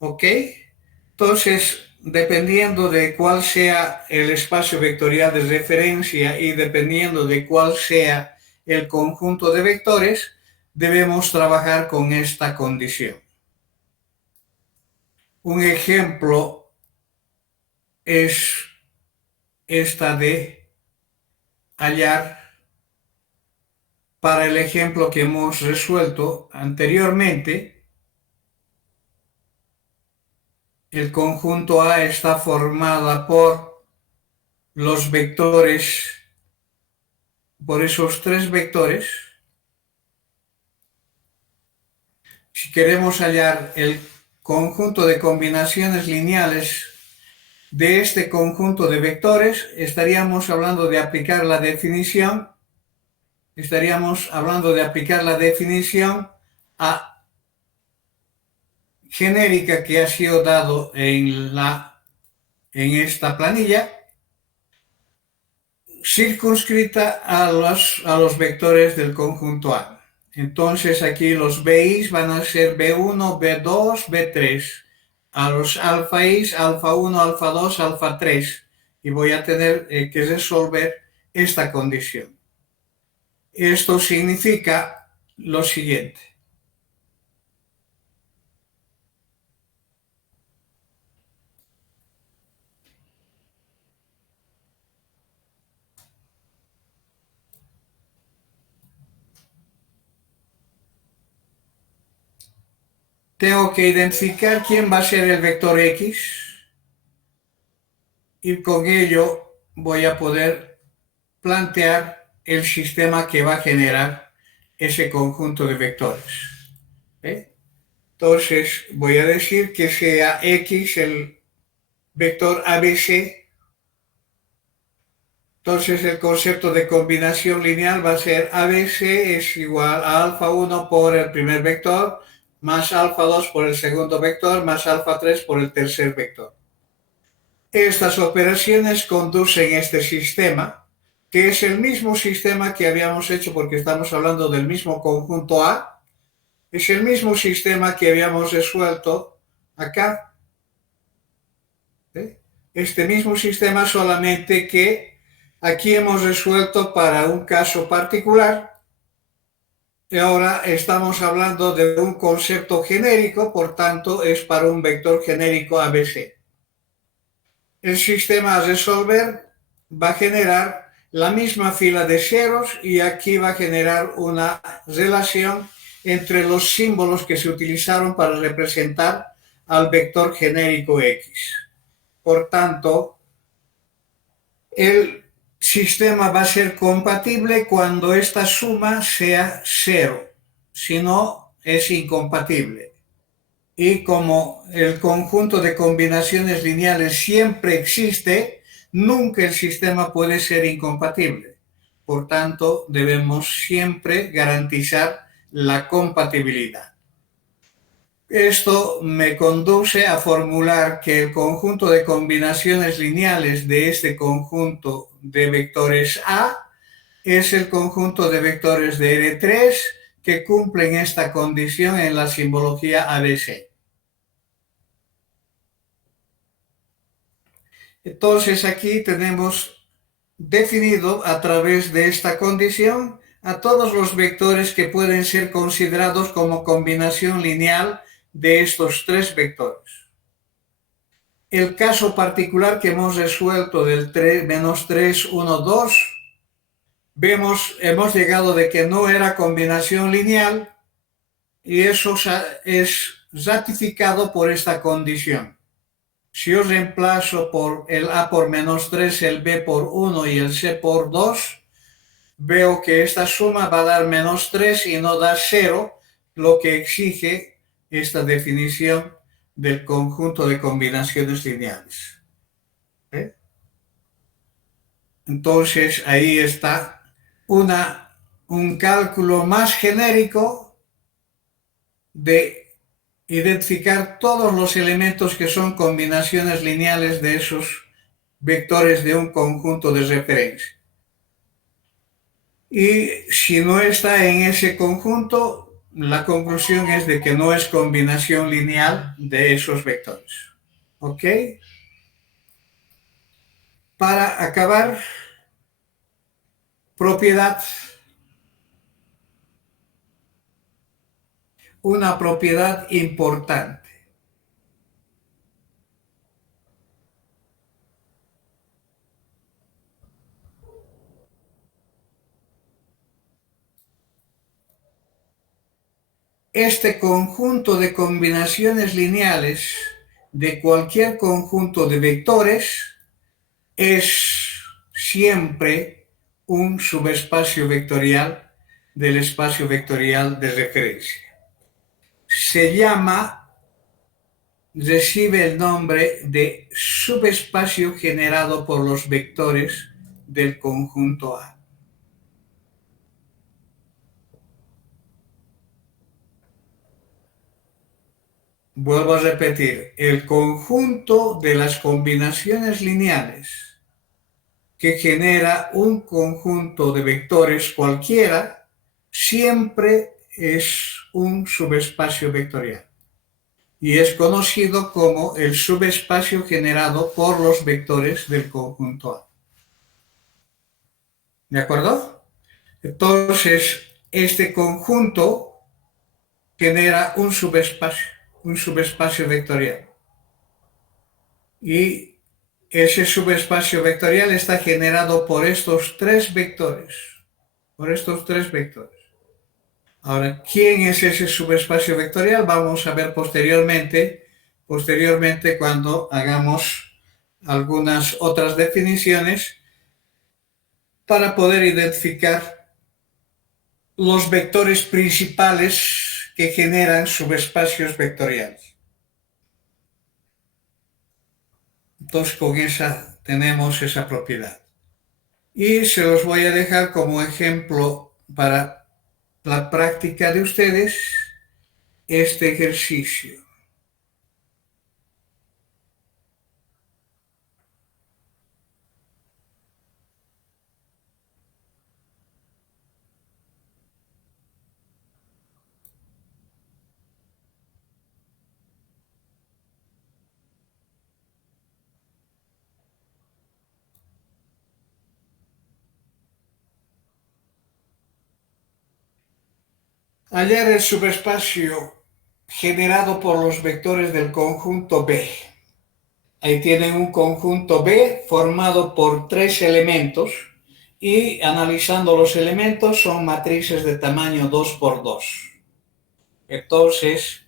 ¿Ok? Entonces, dependiendo de cuál sea el espacio vectorial de referencia y dependiendo de cuál sea el conjunto de vectores, debemos trabajar con esta condición. Un ejemplo es esta de hallar, para el ejemplo que hemos resuelto anteriormente, el conjunto A está formado por los vectores, por esos tres vectores. Si queremos hallar el conjunto de combinaciones lineales de este conjunto de vectores, estaríamos hablando de aplicar la definición, a genérica que ha sido dado en esta planilla, circunscrita a los vectores del conjunto A. Entonces aquí los BIs van a ser B1, B2, B3. A los alfa Is, alfa 1, alfa 2, alfa 3. Y voy a tener que resolver esta condición. Esto significa lo siguiente. Tengo que identificar quién va a ser el vector X y con ello voy a poder plantear el sistema que va a generar ese conjunto de vectores. Entonces voy a decir que sea X el vector ABC. Entonces el concepto de combinación lineal va a ser ABC es igual a alfa 1 por el primer vector más alfa 2 por el segundo vector, más alfa 3 por el tercer vector. Estas operaciones conducen este sistema, que es el mismo sistema que habíamos hecho porque estamos hablando del mismo conjunto A, es el mismo sistema que habíamos resuelto acá. Este mismo sistema, solamente que aquí hemos resuelto para un caso particular. Y ahora estamos hablando de un concepto genérico, por tanto es para un vector genérico ABC. El sistema a resolver va a generar la misma fila de ceros y aquí va a generar una relación entre los símbolos que se utilizaron para representar al vector genérico X. Por tanto, el sistema va a ser compatible cuando esta suma sea 0, si no es incompatible. Y como el conjunto de combinaciones lineales siempre existe, nunca el sistema puede ser incompatible. Por tanto, debemos siempre garantizar la compatibilidad. Esto me conduce a formular que el conjunto de combinaciones lineales de este conjunto de vectores A es el conjunto de vectores de R3 que cumplen esta condición en la simbología ABC. Entonces aquí tenemos definido a través de esta condición a todos los vectores que pueden ser considerados como combinación lineal de estos tres vectores. El caso particular que hemos resuelto del menos 3, 1, 2, hemos llegado de que no era combinación lineal y eso es ratificado por esta condición. Si yo reemplazo por el A por menos 3, el B por 1 y el C por 2, veo que esta suma va a dar menos 3 y no da 0, lo que exige esta definición del conjunto de combinaciones lineales. ¿Eh? Entonces ahí está un cálculo más genérico de identificar todos los elementos que son combinaciones lineales de esos vectores de un conjunto de referencia. Y si no está en ese conjunto, la conclusión es de que no es combinación lineal de esos vectores. ¿Ok? Para acabar, propiedad. Una propiedad importante. Este conjunto de combinaciones lineales de cualquier conjunto de vectores es siempre un subespacio vectorial del espacio vectorial de referencia. Recibe el nombre de subespacio generado por los vectores del conjunto A. Vuelvo a repetir, el conjunto de las combinaciones lineales que genera un conjunto de vectores cualquiera siempre es un subespacio vectorial y es conocido como el subespacio generado por los vectores del conjunto A. ¿De acuerdo? Entonces, este conjunto genera un subespacio vectorial. Y ese subespacio vectorial está generado por estos tres vectores. Ahora, ¿quién es ese subespacio vectorial? Vamos a ver posteriormente cuando hagamos algunas otras definiciones para poder identificar los vectores principales que generan subespacios vectoriales. Entonces, con esa tenemos esa propiedad. Y se los voy a dejar como ejemplo para la práctica de ustedes este ejercicio. Hallar el subespacio generado por los vectores del conjunto B. Ahí tienen un conjunto B formado por tres elementos y analizando los elementos son matrices de tamaño 2 por 2. Entonces,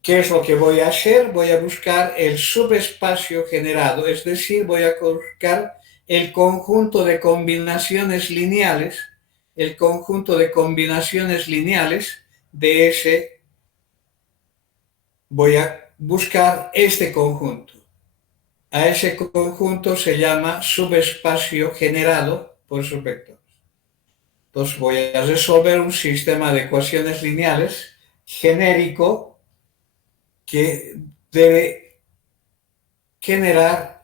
¿qué es lo que voy a hacer? Voy a buscar el subespacio generado, es decir, voy a buscar el conjunto de combinaciones lineales, de ese. Voy a buscar este conjunto. A ese conjunto se llama subespacio generado por esos vectores. Entonces voy a resolver un sistema de ecuaciones lineales genérico que debe generar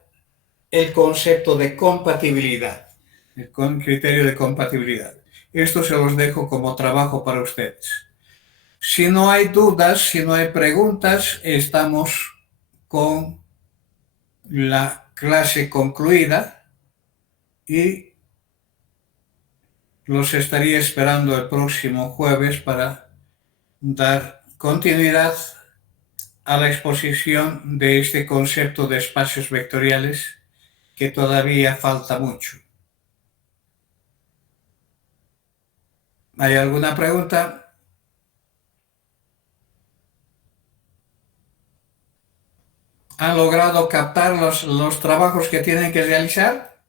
el concepto de compatibilidad, el criterio de compatibilidad. Esto se los dejo como trabajo para ustedes. Si no hay dudas, si no hay preguntas, estamos con la clase concluida y los estaría esperando el próximo jueves para dar continuidad a la exposición de este concepto de espacios vectoriales que todavía falta mucho. ¿Hay alguna pregunta? ¿Han logrado captar los trabajos que tienen que realizar?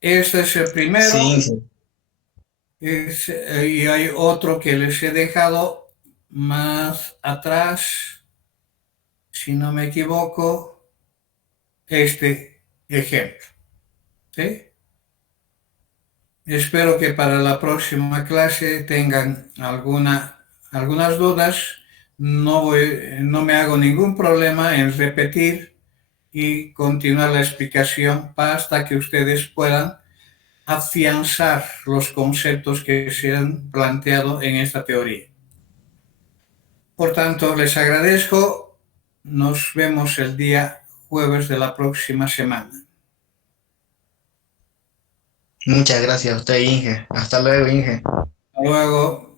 Este es el primero. Sí, Inge. Y hay otro que les he dejado más atrás, si no me equivoco, este ejemplo. ¿Sí? Espero que para la próxima clase tengan algunas dudas. No me hago ningún problema en repetir y continuar la explicación hasta que ustedes puedan afianzar los conceptos que se han planteado en esta teoría. Por tanto, les agradezco. Nos vemos el día jueves de la próxima semana. Muchas gracias a usted, Inge. Hasta luego, Inge. Hasta luego.